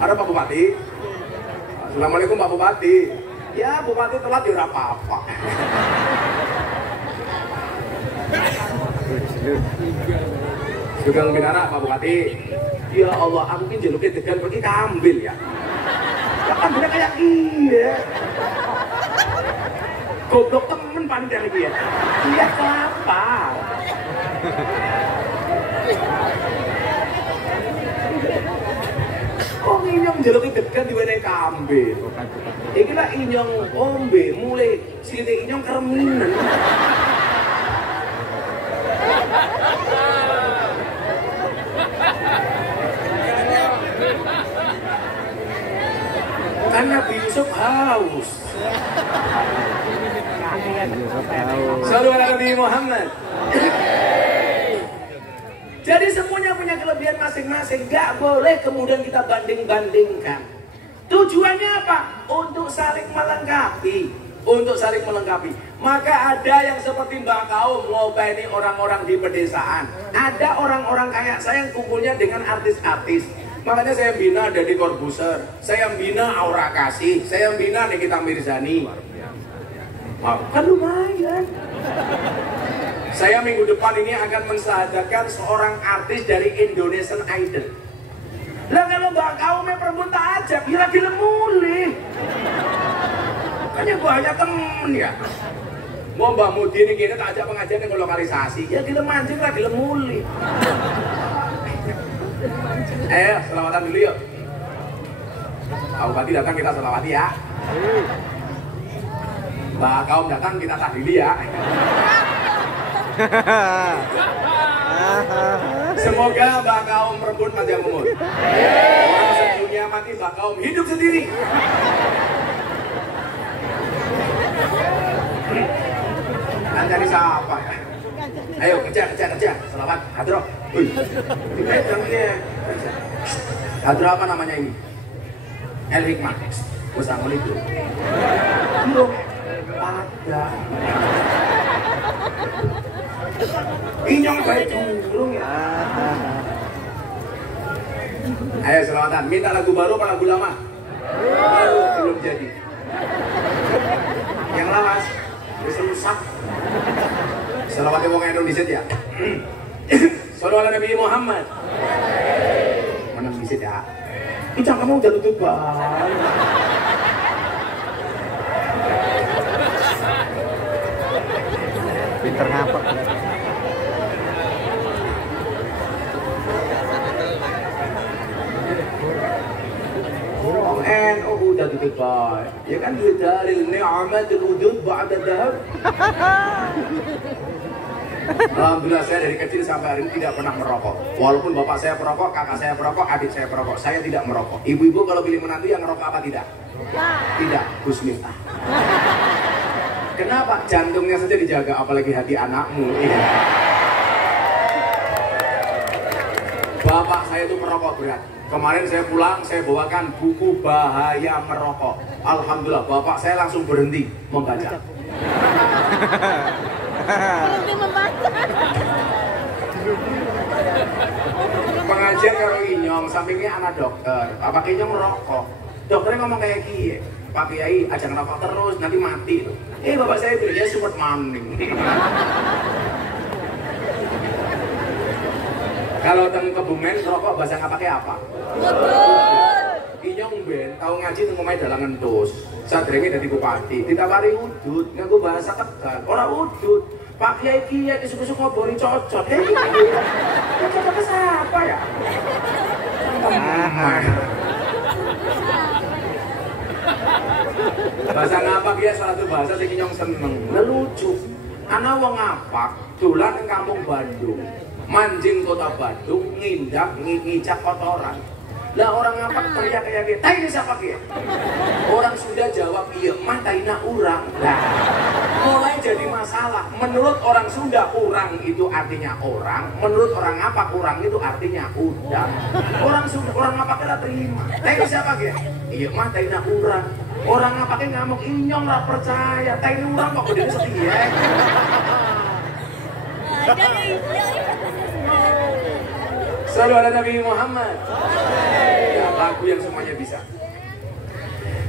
Ada Pak Bupati. Assalamualaikum Pak Bupati. Ya Bupati telat ya apa-apa. Sugeng Binara Pak Bupati. Ya Allah, aku ini jaluknya degan pergi kambil ya. Ya kan bener kayak iya. Goblok temen paling dari dia. Iya kelapa. Kok inyong jaluknya degan diwenehi kambil. Iki lah inyong ombe mulai sithik inyong kereminen. Kan Nabi Yusuf haus. Sallu ala Nabi Muhammad. Jadi semuanya punya kelebihan masing-masing. Gak boleh kemudian kita banding-bandingkan. Tujuannya apa? Untuk saling melengkapi. untuk saling melengkapi. Maka ada yang seperti Mbak Kaum ngopeni orang-orang di pedesaan. Ada orang-orang kayak saya yang kumpulnya dengan artis-artis. Makanya saya bina Deddy Corbuzier, saya bina Aura Kasih, saya bina Nikita Mirzani. Kan lumayan. Saya minggu depan ini akan mensahadatkan seorang artis dari Indonesian Idol. Lah kalau Mbak Kaum perempuan tak ajak, ya lagi lemulih. Makanya banyak temen ya. Mau Mbak Mudi ini gini tak ajak pengajian yang lokalisasi, ya gila mancing lah, gila muli. Selawatan dulu yuk. Pak Bupati datang kita selawati ya. Mbak Kaum datang kita tahlili ya. Semoga Mbak Kaum merebut panjang umur. Orang sedunia mati, Mbak Kaum hidup sendiri. Cari siapa ya? Ayo kerja. Selamat hadroh. Hadroh apa namanya ini? El Hikmah. Wassalamualaikum. Belum ada. Inyong baik burung ya. Ayo selawatan. Minta lagu baru apa lagu lama? Baru belum jadi. Yang lawas bisa rusak. Selawat wong Indonesia ya. Sallallahu Nabi Muhammad. Menang bisa ya. Icang kamu udah tutup bang. Pinter ngapa? udah tutup bang. Ya kan dari ni'matul wujud ba'da dhahab. Alhamdulillah saya dari kecil sampai hari ini tidak pernah merokok. Walaupun bapak saya perokok, kakak saya perokok, adik saya perokok, saya tidak merokok. Ibu-ibu kalau pilih menantu yang ngerokok apa tidak? Tidak, Bismillah. Kenapa? Jantungnya saja dijaga, apalagi hati anakmu. Iya. Bapak saya itu merokok berat. Kemarin saya pulang, saya bawakan buku bahaya merokok. Alhamdulillah, bapak saya langsung berhenti membaca. Berhenti membaca. Pengajian karo Inyong, sampingnya anak dokter. Apa Inyong merokok? Dokternya ngomong kayak gini, Pak Kiai, ajak ngerokok terus, nanti mati. Bapak saya bilang, ya support maning. Kalau teng Kebumen rokok bahasa nggak pakai apa? Inyong ben tahu ngaji teng omahe dalangan tus. Sadrenge dadi bupati, ditawari udut, nganggo bahasa Tegal. Ora udut. Pak Kiai Kiai disuk-suk ngobori cocot. Cocot ke siapa ya? Bahasa ngapak ya salah satu bahasa sing Inyong seneng. Lucu. Ana wong ngapak dolan ning kampung Bandung. Mancing kota Bandung, ngindak, ngicak kotoran. Lah orang ngapak teriak kayak gitu, "Tai ini siapa kia?" Orang Sunda jawab, "Iya, mah taina urang." Lah, mulai jadi masalah. Menurut orang Sunda, urang itu artinya orang. Menurut orang ngapak, urang itu artinya udang. Orang Sunda, orang ngapaknya terima. "Tai ini siapa kia?" "Iya, mah taina urang." Orang ngapaknya ngamuk, Inyong lah percaya. "Tai ini urang kok gede setia." Selalu ada Nabi Muhammad. Ya, lagu yang semuanya bisa.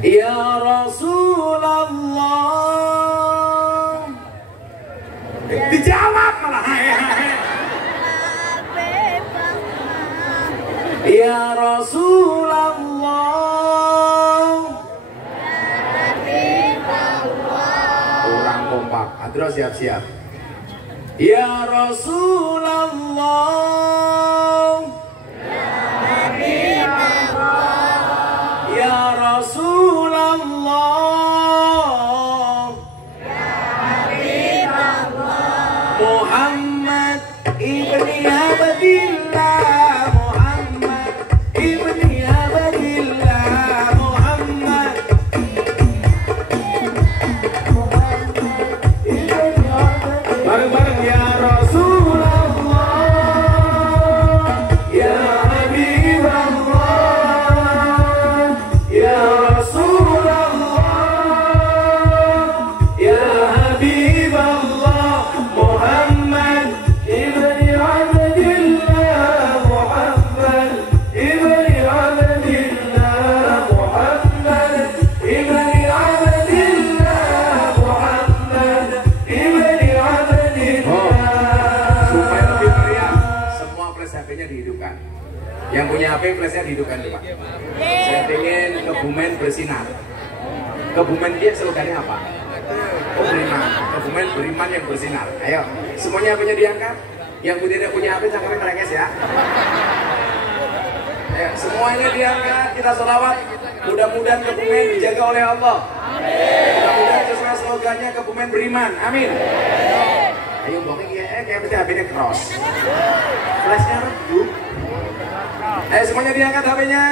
Ya Rasulullah. Dijawab malah. Ya Rasulullah. Orang kompak. Adro siap-siap. Ya Rasulullah. Ya Rasulullah. Muhammad ibni Abdillah. Muhammad ibni Abdillah. Muhammad bareng-bareng ya Rasulullah. Ya Habibullah. Ya Rasul Yang punya HP flashnya dihidupkan dulu Pak. Saya pengen Kebumen bersinar. Kebumen dia slogannya apa? Oh, beriman. Kebumen beriman yang bersinar. Ayo, semuanya punya diangkat. Yang tidak punya HP cangkemnya merenges ya. Ayo, semuanya diangkat. Kita sholawat. Mudah-mudahan Kebumen dijaga oleh Allah. Mudah-mudahan sesuai slogannya Kebumen beriman. Amin. Ayo pokoknya kayak mesti HP-nya cross. Flashnya redup. Ayo semuanya diangkat HP-nya.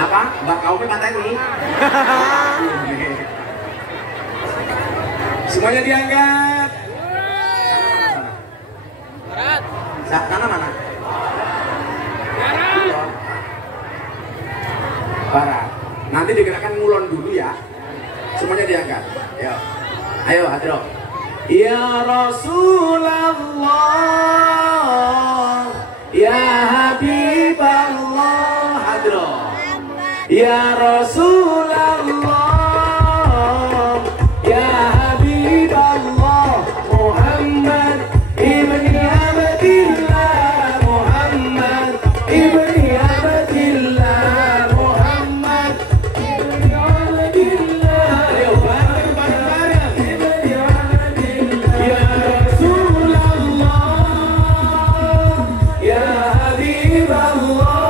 Apa? Mbak kau patah nih. Semuanya diangkat. Sana mana? Barat. Nanti digerakkan ngulon dulu ya. Semuanya diangkat. Ayo. Ayo Hadro. Ya Rasulullah, ya Habiballah. Hadro. Ya Rasulullah, ya Habiballah. Muhammad ibni Abdillah, Muhammad ibni Abdillah, Muhammad ibni Abdillah. Ayo bareng-bareng. Ya Rasulullah, ya Habiballah.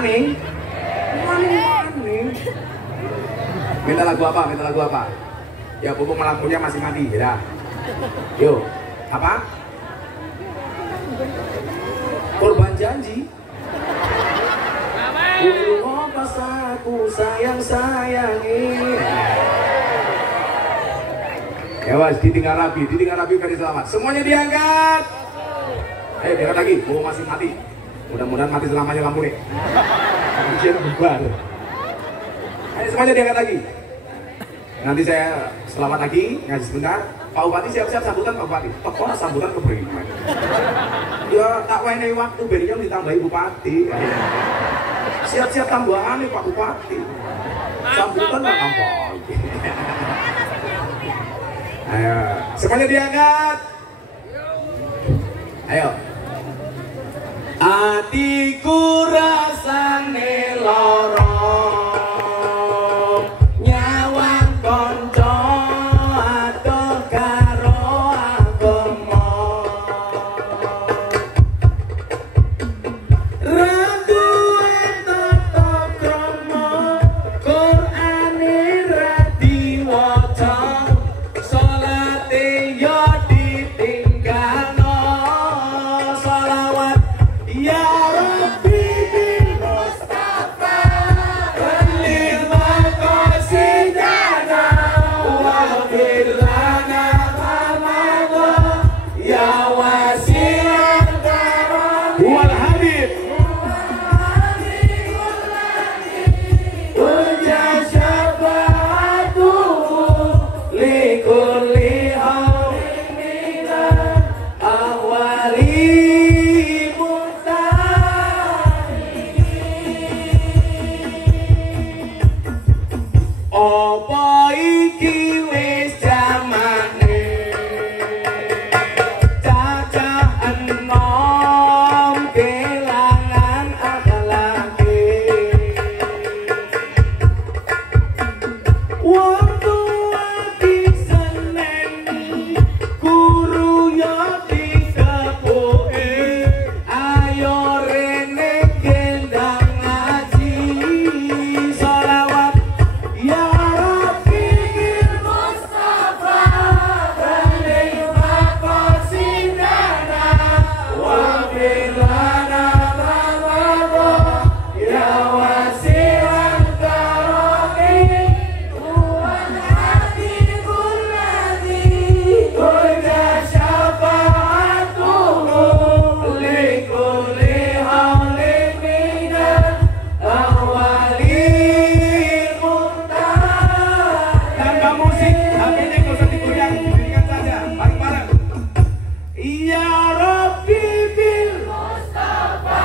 Maning? Maning. Minta lagu apa? Minta lagu apa? Ya pupuk lampunya masih mati, ya. Yuk, apa? Korban janji. Oh pas aku sayang-sayangi. Ya was, ditinggal rapi Ferry selamat. Semuanya diangkat. Ayo diangkat lagi, masih mati. Mudah-mudahan mati selamanya lampu nih. Ujian bubar. Ayo semuanya diangkat lagi. Nanti saya selamat lagi, ngaji sebentar. Pak Bupati siap-siap sambutan Pak Bupati. Pokoknya sambutan ke beriman. Ya tak wainai waktu beriman ditambahi Bupati. Siap-siap tambahan nih Pak Bupati. Sambutan nggak nampak. Ayo, semuanya diangkat. Ayo. Atiku rasane lara nyawang kanca adoh karo agama raduwe tata krama Qur'ane ra diwaca salate yo ditinggalno shalawat ya Rabbi bil Mustafa balligh maqasidana wa bilana hamada ya wasi'al karam wal habib urja syafa'atuhu likulli hawlin minal ahwali apa iki wis jamane cacah enom kelangan akhlake wong tua diseneni guru yo dikepuke ayo rene gendang ngaji shalawat ya Rabbi bil Mustafa balligh maqasidana wa bilana mamada ya wasi'al karami huwal habibul ladzi turja syafa'atuhu likulli hawlin minal ahwali tanpa musik, HP-nya gak usah digoyang, didirikan saja, bareng-bareng. Ya Rabbi bil Mustafa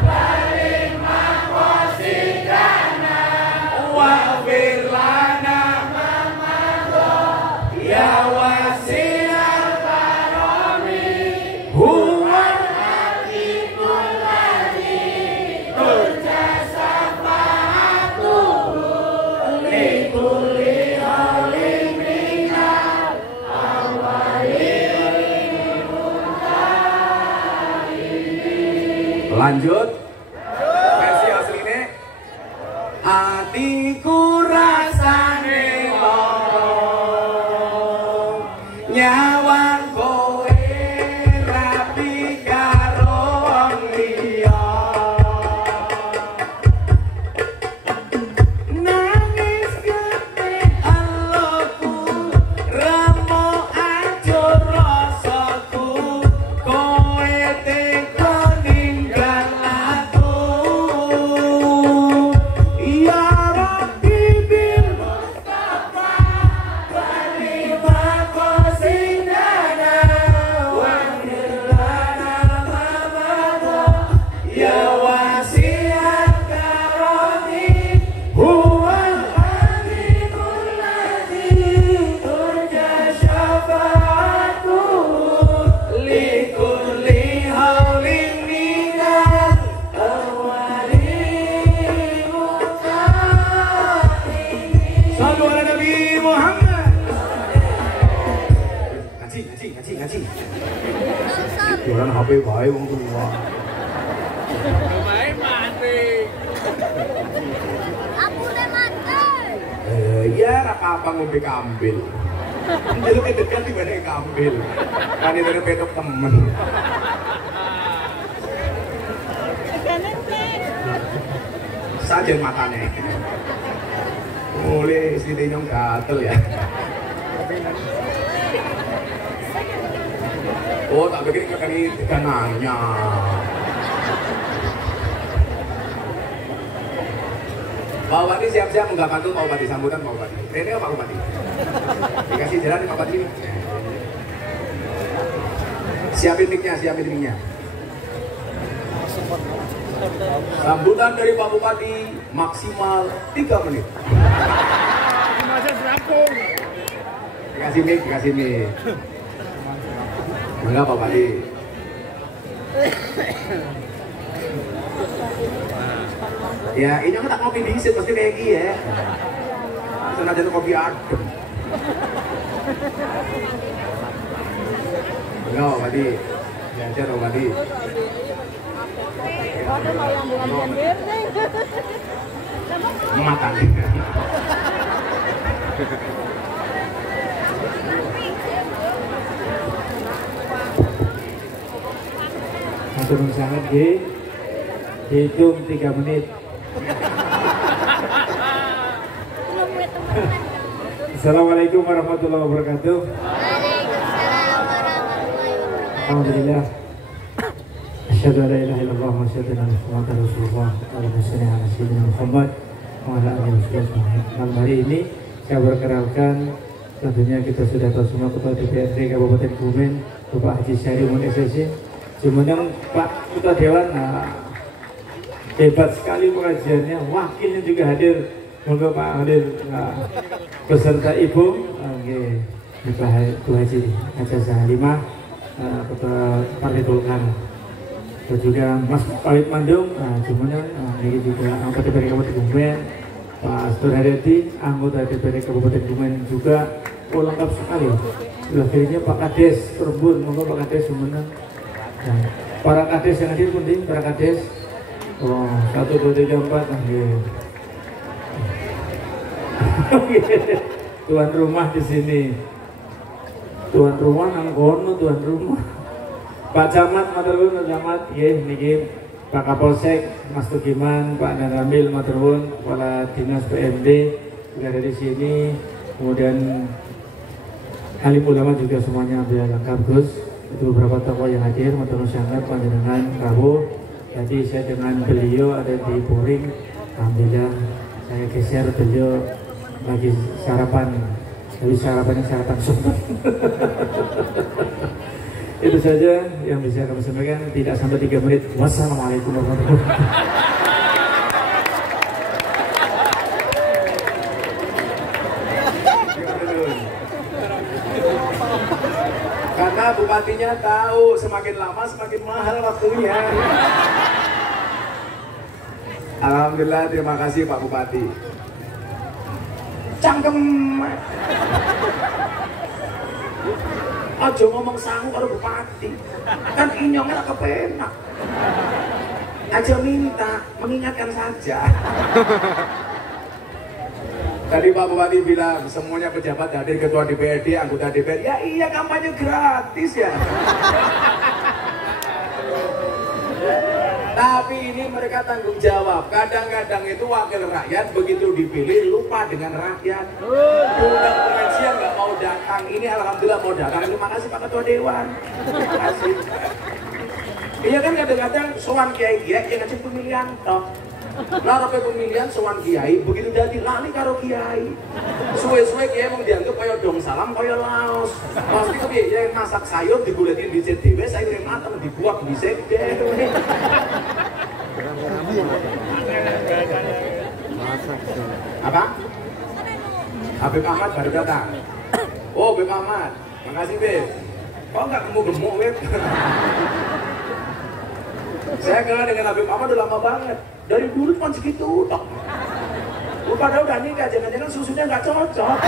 balligh maqasidana waghfir lana mamada ya wasi'al karami huwal habibul ladzi turja syafa'atuhu likulli hawlin minal awwalin. Lanjut versi aslinya atiku rasane lara nyawang kowe rapi karo wong liya nangis gete Allahku ramo ajur rasaku kowe teko ninggal aku ya Rabbi bil Mustafa balligh maqasidana wa nilana mamada ya wasi'al karami huwal habibul ladzi turja syafa'atuhu likulli hawlin minal awwalin muqaddimin. Sallu ala Nabi Muhammad. Ngaji. Jualan HP bae wong tua. Baik mati. Aku udah mati. Ya apa ngombe kambil. Jadi dekat di mana kambil. Kan itu petok temen. Kanan sih. Saja matanya. Boleh istri nyong gatel ya. Oh, tak pikir ini tekanannya. Pak Bupati siap-siap nggak bantu Pak Bupati, sambutan Pak Bupati. Rene Pak Bupati. Dikasih jalan Pak Bupati. Siapin mic-nya. Sambutan dari Pak Bupati maksimal 3 menit. Masa serampung. Dikasih mic. Enggak Pak Bupati. Ya, ini kan tak kopi diisi pasti kayak gini ya. Sana ada kopi adem. Enggak, tadi. Diajar dong tadi. Ada mau yang bukan birthday. Makan. Turun sangat dihitung 3 menit. Assalamualaikum warahmatullahi wabarakatuh. Waalaikumsalam warahmatullahi wabarakatuh. Alhamdulillah. Asyhadu an la ilaha illallah wa asyhadu anna Muhammadar Rasulullah. Allahumma shalli ala sayyidina Muhammad wa ala alihi wasallam. Malam hari ini saya perkenalkan, tentunya kita sudah tahu semua Ketua DPRD Kabupaten Kebumen, Bapak Haji Syarimun SSC. Cuman Pak Ketua Dewan, hebat sekali pengajiannya, wakilnya juga hadir. Moga Pak hadir beserta Ibu, Pak Haji Haja Salimah, Ketua Partai Golkar, dan juga Mas Pawit Mandung, ini juga anggota DPRD Kabupaten Kebumen, Pak Astur Haryadi, anggota DPRD Kabupaten Kebumen juga, lengkap sekali. Sebelah kirinya Pak Kades Perbun, moga Pak Kades semenang. Para kades yang hadir pun para kades. 1, 2, 3, 4. Tuan rumah di sini. Tuan rumah nang kono, tuan rumah. Pak Camat, maturnuun Camat, niki Pak Kapolsek, Mas Tugiman, Pak Naramil, maturnuun, Kepala Dinas PMD juga ada di sini. Kemudian alim ulama juga semuanya hampir lengkap, Gus. Itu beberapa tokoh yang hadir, maturnuun sangat panjenengan rawuh. Jadi saya dengan beliau ada di Puring. Alhamdulillah saya geser, beliau lagi sarapan. Tapi sarapannya sarapan sunnah. Itu saja yang bisa kami sampaikan, tidak sampai 3 menit. Wassalamualaikum warahmatullahi wabarakatuh. Karena bupatinya tahu semakin lama semakin mahal waktunya. Alhamdulillah, terima kasih Pak Bupati. Cangkem. Aja ngomong sangu karo bupati. Kan inyongnya tak kepenak. Aja minta, mengingatkan saja. Tadi Pak Bupati bilang semuanya pejabat hadir, ketua DPRD, anggota DPR. Ya iya, kampanye gratis ya. Tapi ini mereka tanggung jawab. Kadang-kadang itu wakil rakyat begitu dipilih lupa dengan rakyat. Undang pengajian nggak mau datang. Ini alhamdulillah mau datang. Terima kasih Pak Ketua Dewan. Terima kasih. Iya kan kadang-kadang sowan kiai yang ngajak pemilihan toh. Lah tapi pemilihan sowan kiai begitu jadi lali karo kiai. Suwe-suwe kiai mau dianggap kaya dong salam kaya laos. Pasti kepiye ya masak sayur digolekin dhisik dhewe, sayure mateng dibuak dhisik dhewe. Apa? Habib Ahmad baru datang. Oh, Habib Ahmad. Makasih, Beb. Kok enggak gemuk-gemuk, Beb? Saya kenal dengan Habib Ahmad udah lama banget. Dari dulu cuma segitu tok. Padahal udah nikah, jangan-jangan susunya nggak cocok.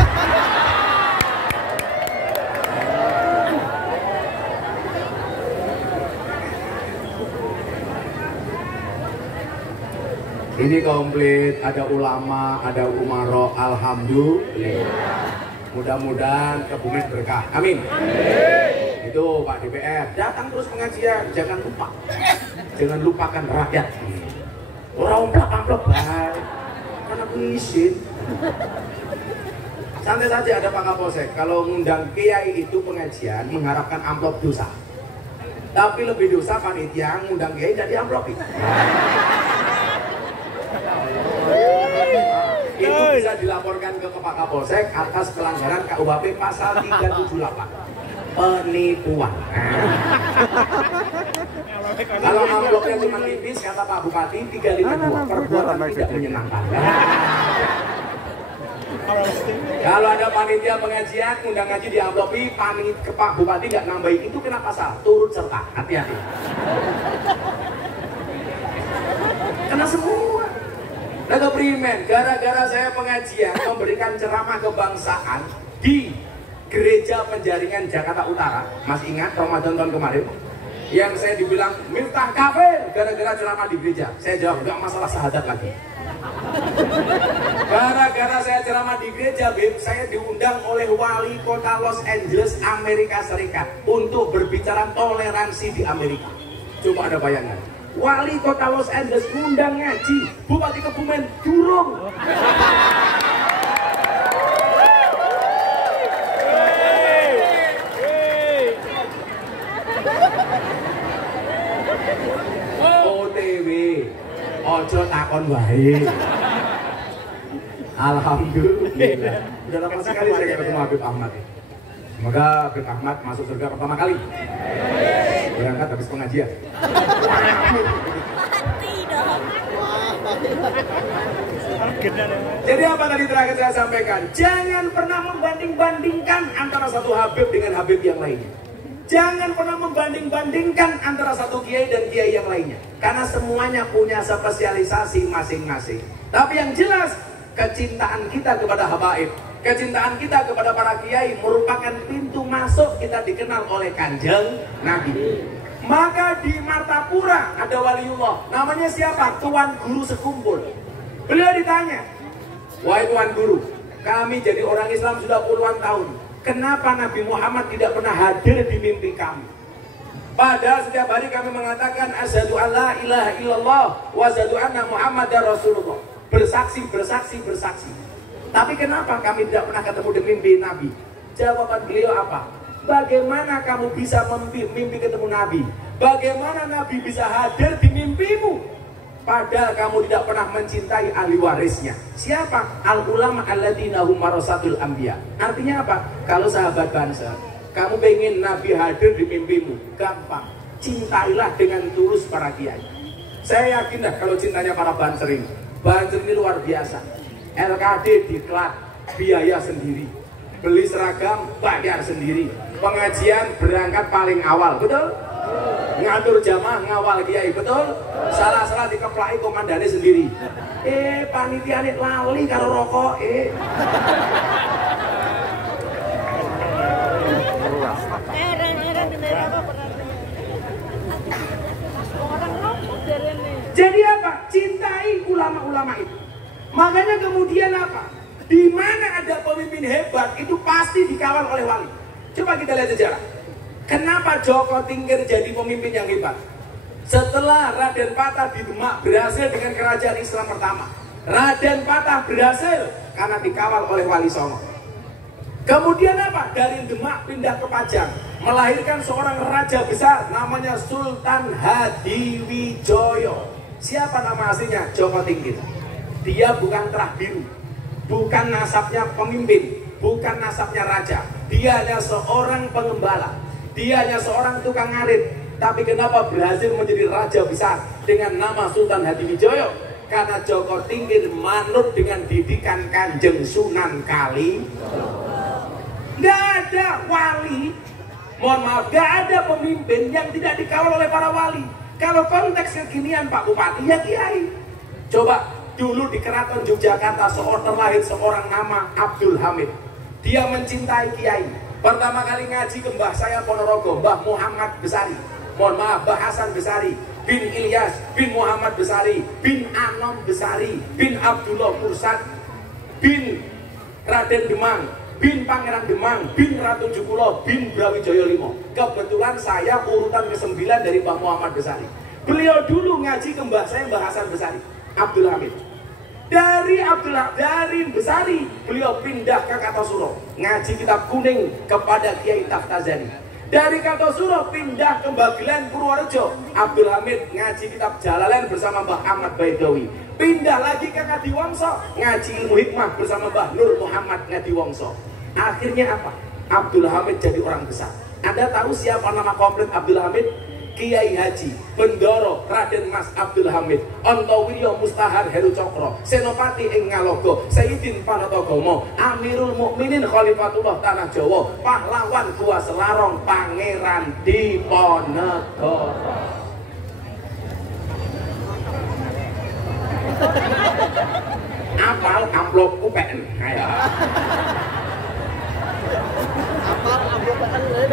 Ini komplit, ada ulama, ada umaro, alhamdulillah. Mudah-mudahan Kebumen berkah. Amin. Itu Pak DPR, datang terus pengajian, jangan lupa. Jangan lupakan rakyat. Orang amplop baik, karena aku izin. Santai saja ada Pak Kapolsek. Kalau ngundang kiai itu pengajian mengharapkan amplop dosa. Tapi lebih dosa panitia ngundang kiai jadi amplopi. Itu bisa dilaporkan ke Pak Kapolsek atas pelanggaran KUHP pasal 378. Penipuan. Kalau amplopnya cuma tipis, kata Pak Bupati 352, perbuatan tidak menyenangkan. Kalau ada panitia pengajian, undang ngaji di amplopi, ke Pak Bupati nggak nambahin, itu kena pasal turut serta. Hati-hati. Kena semua. Nah keprimen, gara-gara saya pengajian memberikan ceramah kebangsaan di Gereja Penjaringan Jakarta Utara. Masih ingat Ramadan tahun kemarin? Yang saya dibilang Miftah kafir gara-gara ceramah di gereja. Saya jawab, enggak masalah syahadat lagi. Gara-gara saya ceramah di gereja, Beb, saya diundang oleh wali kota Los Angeles, Amerika Serikat untuk berbicara toleransi di Amerika. Coba ada bayangan, wali kota Los Angeles undang ngaji, Bupati Kebumen durung. OTW, ojo takon wae. Alhamdulillah. Udah lama sekali saya ketemu Habib Ahmad. Semoga Habib Ahmad masuk surga pertama kali. Berangkat habis pengajian. Jadi apa tadi terakhir saya sampaikan? Jangan pernah membanding-bandingkan antara satu Habib dengan Habib yang lainnya. Jangan pernah membanding-bandingkan antara satu kiai dan kiai yang lainnya. Karena semuanya punya spesialisasi masing-masing. Tapi yang jelas, kecintaan kita kepada habaib, kecintaan kita kepada para kiai merupakan pintu masuk kita dikenal oleh Kanjeng Nabi. Maka di Martapura ada waliullah, namanya siapa? Tuan Guru Sekumpul. Beliau ditanya, wahai Tuan Guru, kami jadi orang Islam sudah puluhan tahun, kenapa Nabi Muhammad tidak pernah hadir di mimpi kami? Padahal setiap hari kami mengatakan asyhadu alla ilaha illallah wa asyhadu anna Muhammadar Rasulullah. Bersaksi, bersaksi, bersaksi. Tapi kenapa kami tidak pernah ketemu di mimpi Nabi? Jawaban beliau apa? Bagaimana kamu bisa mimpi ketemu Nabi? Bagaimana Nabi bisa hadir di mimpimu? Padahal kamu tidak pernah mencintai ahli warisnya. Siapa? Al-ulama alladzina hum warasatul anbiya. Artinya apa? Kalau sahabat Banser, kamu pengen Nabi hadir di mimpimu, gampang. Cintailah dengan tulus para kiai. Saya yakin dah kalau cintanya para Banser ini. Banser ini luar biasa. LKD diklat, biaya sendiri. Beli seragam, bayar sendiri. Pengajian berangkat paling awal, betul? Ngatur jamaah, ngawal kiai, betul? Salah-salah dikeplai komandannya sendiri. Panitia ini lali karo rokok, Jadi apa? Cintai ulama-ulama itu. Makanya kemudian apa? Di mana ada pemimpin hebat itu pasti dikawal oleh wali. Coba kita lihat sejarah. Kenapa Joko Tingkir jadi pemimpin yang hebat? Setelah Raden Patah di Demak berhasil dengan kerajaan Islam pertama. Raden Patah berhasil karena dikawal oleh Wali Songo. Kemudian apa? Dari Demak pindah ke Pajang, melahirkan seorang raja besar namanya Sultan Hadiwijoyo. Siapa nama aslinya? Joko Tingkir. Dia bukan terah biru, bukan nasabnya pemimpin, bukan nasabnya raja. Dia hanya seorang pengembala, dia hanya seorang tukang ngarit. Tapi kenapa berhasil menjadi raja besar dengan nama Sultan Hadiwijoyo? Karena Joko Tingkir manut dengan didikan Kanjeng Sunan Kali. Nggak ada wali, mohon maaf, nggak ada pemimpin yang tidak dikawal oleh para wali. Kalau konteks kekinian Pak Bupati, ya kiai. Coba dulu di Keraton Yogyakarta terlahir seorang nama Abdul Hamid. Dia mencintai kiai. Pertama kali ngaji ke mbah saya Ponorogo, Mbah Muhammad Besari. Mohon maaf, Mbah Hasan Besari, bin Ilyas, bin Muhammad Besari, bin Anom Besari, bin Abdullah Mursad, bin Raden Demang, bin Pangeran Demang, bin Ratu Jukulo, bin Brawijaya V. Kebetulan saya urutan ke-9 dari Mbah Muhammad Besari. Beliau dulu ngaji ke mbah saya, Mbah Hasan Besari, Abdul Hamid. Dari Besari beliau pindah ke Kartosuro, ngaji kitab kuning kepada Kiai Taftazani. Dari Kartosuro pindah ke Bagelen Purworejo, Abdul Hamid ngaji kitab Jalalain bersama Mbah Ahmad Baidowi. Pindah lagi ke Ngadiwongso, ngaji ilmu hikmah bersama Mbah Nur Muhammad Ngadiwongso. Akhirnya apa? Abdul Hamid jadi orang besar. Anda tahu siapa nama komplit Abdul Hamid? Kiai Haji Bendoro Raden Mas Abdul Hamid, Antowiryo Mustahar Heru Cokro, Senopati ing Ngalogo, Sayyidin Panatogomo, Amirul Mukminin Khalifatullah Tanah Jawa, pahlawan Gua Selarong, Pangeran Diponegoro. Apal amplop UPN. Ayo. Apal amplop UPN lho.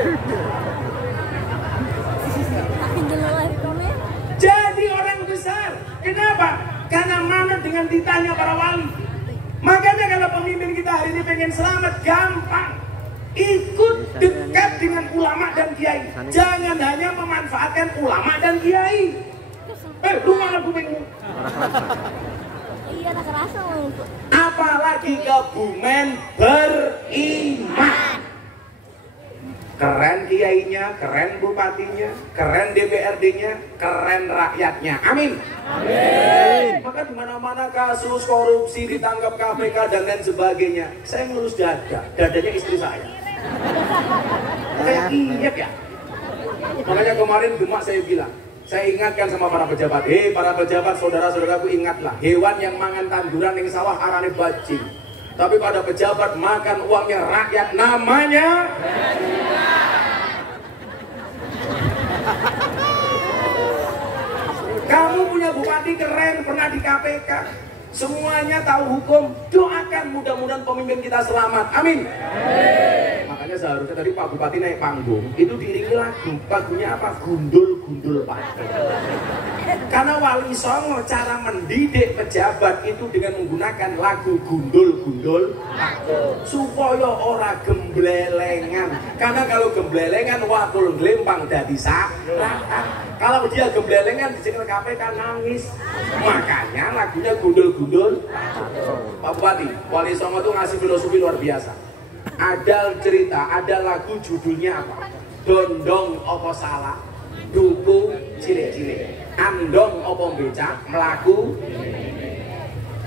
Tapi delok komen. Jadi orang besar. Kenapa? Karena manut dengan titahnya para wali. Makanya kalau pemimpin kita hari ini pengen selamat, gampang. Ikut dekat dengan ulama dan kiai. Jangan hanya memanfaatkan ulama dan kiai. Lu mana kupingmu? Iya, tak kerasa mau. Apalagi Kebumen beriman. Keren kiainya, keren bupatinya, keren DPRD-nya, keren rakyatnya. Amin. Amin. Maka di mana-mana kasus korupsi ditangkap KPK dan lain sebagainya, saya ngelus dadanya istri saya. Kayak ingat ya. Makanya kemarin Demak saya bilang, saya ingatkan sama para pejabat, para pejabat, saudara-saudaraku, ingatlah, hewan yang mangan tanduran yang sawah arane bajing. Tapi pada pejabat makan uangnya rakyat, namanya kamu punya bupati keren, pernah di KPK, semuanya tahu hukum. Doakan mudah-mudahan pemimpin kita selamat. Amin. Makanya seharusnya tadi Pak Bupati naik panggung, itu diiringi lagu. Lagunya apa? Gundul-gundul pati. Karena Wali Songo cara mendidik pejabat itu dengan menggunakan lagu gundul-gundul supaya ora gemblelengan. Karena kalau gemblelengan wakul glempang dadi sakratan. Kalau dia gemblelengan di KPK nangis. Makanya lagunya gundul-gundul. Pak Bupati, Wali Songo itu ngasih filosofi luar biasa. Ada cerita, ada lagu judulnya apa? Dondong opo salah, duku cilik-cilik, andong opo becak, melaku.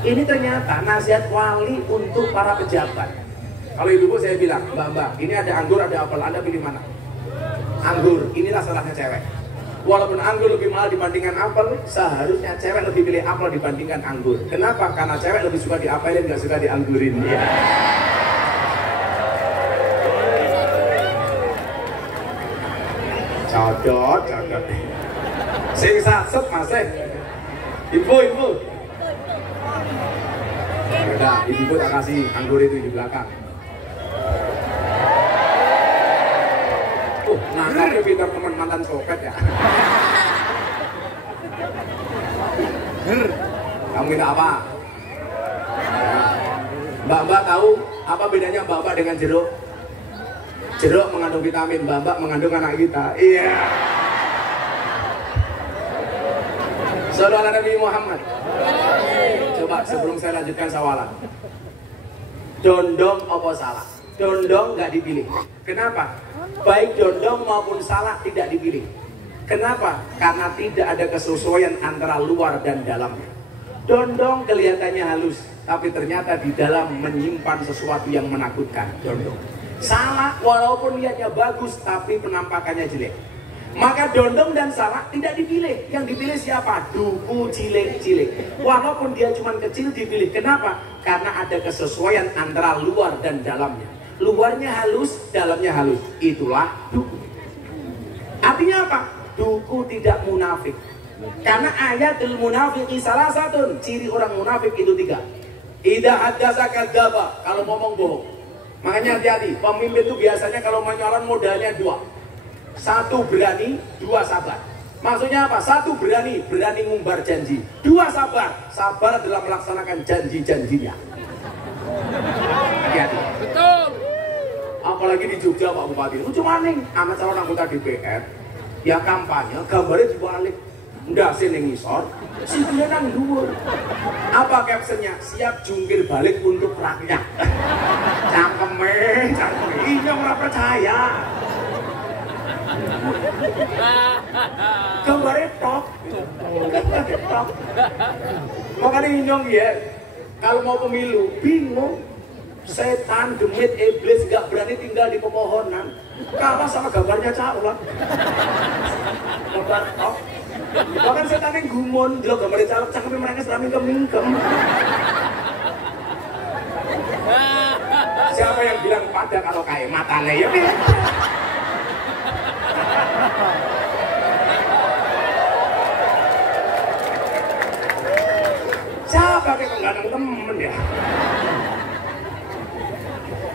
Ini ternyata nasihat wali untuk para pejabat. Kalau ibu saya bilang, mbak, ini ada anggur, ada apel, Anda pilih mana? Anggur, inilah salahnya cewek. Walaupun anggur lebih mahal dibandingkan apel, seharusnya cewek lebih pilih apel dibandingkan anggur. Kenapa? Karena cewek lebih suka diapelin, nggak suka dianggurin. Ya. Codot. Sing saset Mas. Info. Udah, ibu tak kasih anggur itu di belakang. Nangkapnya pintar teman mantan copet ya. Kamu minta apa? Mbak tahu apa bedanya mbak dengan jeruk? Jeruk mengandung vitamin, mbak mengandung anak kita. Iya. Saudara Nabi Muhammad. Coba sebelum saya lanjutkan sawalan. Dondong apa salah? Dondong nggak dipilih. Kenapa? Baik dondong maupun salah tidak dipilih. Kenapa? Karena tidak ada kesesuaian antara luar dan dalamnya. Dondong kelihatannya halus, tapi ternyata di dalam menyimpan sesuatu yang menakutkan. Dondong. Salah walaupun niatnya bagus tapi penampakannya jelek. Maka dondong dan salah tidak dipilih. Yang dipilih siapa? Duku cilik-cilik. Walaupun dia cuma kecil dipilih. Kenapa? Karena ada kesesuaian antara luar dan dalamnya. Luarnya halus, dalamnya halus. Itulah duku. Artinya apa? Duku tidak munafik. Karena ayatul munafiki salah satu. Ciri orang munafik itu 3. Idza haddasa kadzdzaba, kalau ngomong bohong. Makanya hati-hati, pemimpin itu biasanya kalau menyalon modalnya 2. 1 berani, 2 sabar. Maksudnya apa? 1 berani ngumbar janji. 2 sabar dalam melaksanakan janji-janjinya. Hati-hati. Betul. Apalagi di Jogja Pak Bupati, lucu maning, anak calon anggota DPR, ya kampanye, gambarnya dibalik. Nggak sini ngisor, sikilnya nang dhuwur. Apa captionnya? Siap jungkir balik untuk rakyat. Cangkeme. Iya nggak percaya. Gambarnya top. Makanya inyong ya, kalau mau pemilu bingung. Setan, demit, iblis gak berani tinggal di pepohonan. Kalah sama gambarnya Caulah. Gambar top. Bahkan setannya gumun, dia gambarnya Caulah, cakep mereka selama mingkem. Siapa yang bilang pada kalau kayak matanya ya? kok nggak ada temen ya.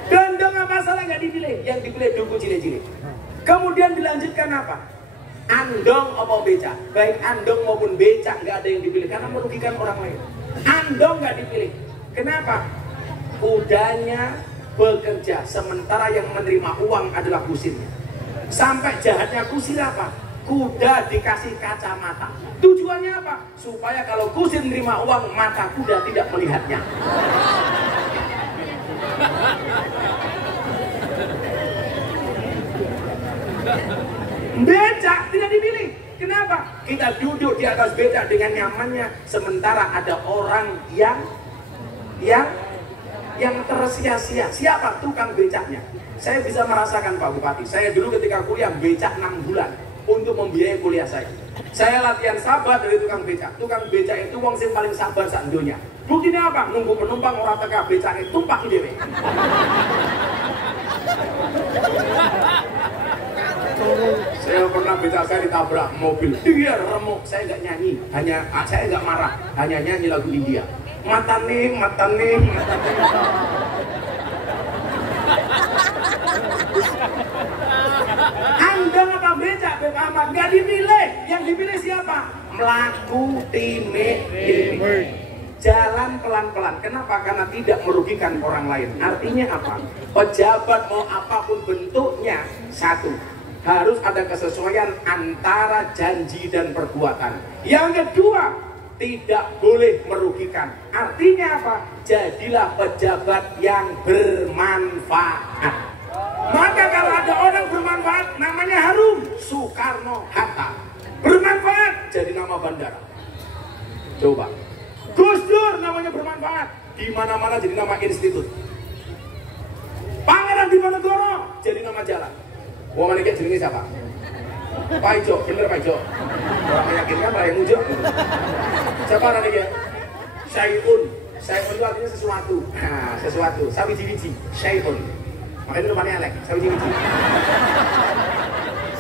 Dondong apa salah nggak dipilih? Yang dipilih duku cilik-cilik. Kemudian dilanjutkan apa? Andong apa becak? Baik andong maupun becak nggak ada yang dipilih karena merugikan orang lain. Andong nggak dipilih. Kenapa? Kudanya bekerja sementara yang menerima uang adalah kusirnya. Sampai jahatnya kusir apa? Kuda dikasih kacamata. Tujuannya apa? Supaya kalau kusir menerima uang, mata kuda tidak melihatnya. Becak tidak dipilih. Kenapa? Kita duduk di atas becak dengan nyamannya, sementara ada orang yang tersia-sia. Siapa? Tukang becaknya. Saya bisa merasakan Pak Bupati. Saya dulu ketika kuliah becak 6 bulan untuk membiayai kuliah saya. Saya latihan sabar dari tukang becak. Tukang becak itu wong sing paling sabar sak dunia. Buktinya apa? Nunggu penumpang orang tengah becak itu tumpah dhewe. Saya pernah becak saya ditabrak mobil. Dia remuk. Saya nggak nyanyi. Saya nggak marah. Hanya nyanyi lagu India. Mata ning, mata ning, mata ning. Andong apa becak, Beb Ahmad? Gak dipilih. Yang dipilih siapa? Melaku time. Jalan pelan-pelan. Kenapa? Karena tidak merugikan orang lain. Artinya apa? Pejabat mau apapun bentuknya, satu, harus ada kesesuaian antara janji dan perbuatan. Yang kedua, tidak boleh merugikan. Artinya apa? Jadilah pejabat yang bermanfaat. Maka kalau ada orang bermanfaat, namanya harum. Soekarno-Hatta bermanfaat, jadi nama bandara. Coba. Gus Dur namanya bermanfaat, di mana-mana jadi nama institut. Pangeran Diponegoro jadi nama jalan. Wong meniki jenenge siapa? Pak Ijo, bener Pak Ijo. Orang meyakinkan Pak yang muncul. Siapa namanya? Syai'un. Syai'un itu artinya sesuatu. Nah, sesuatu. Sawiji-wiji. Syai'un. Makanya itu depannya elek. Sawiji-wiji.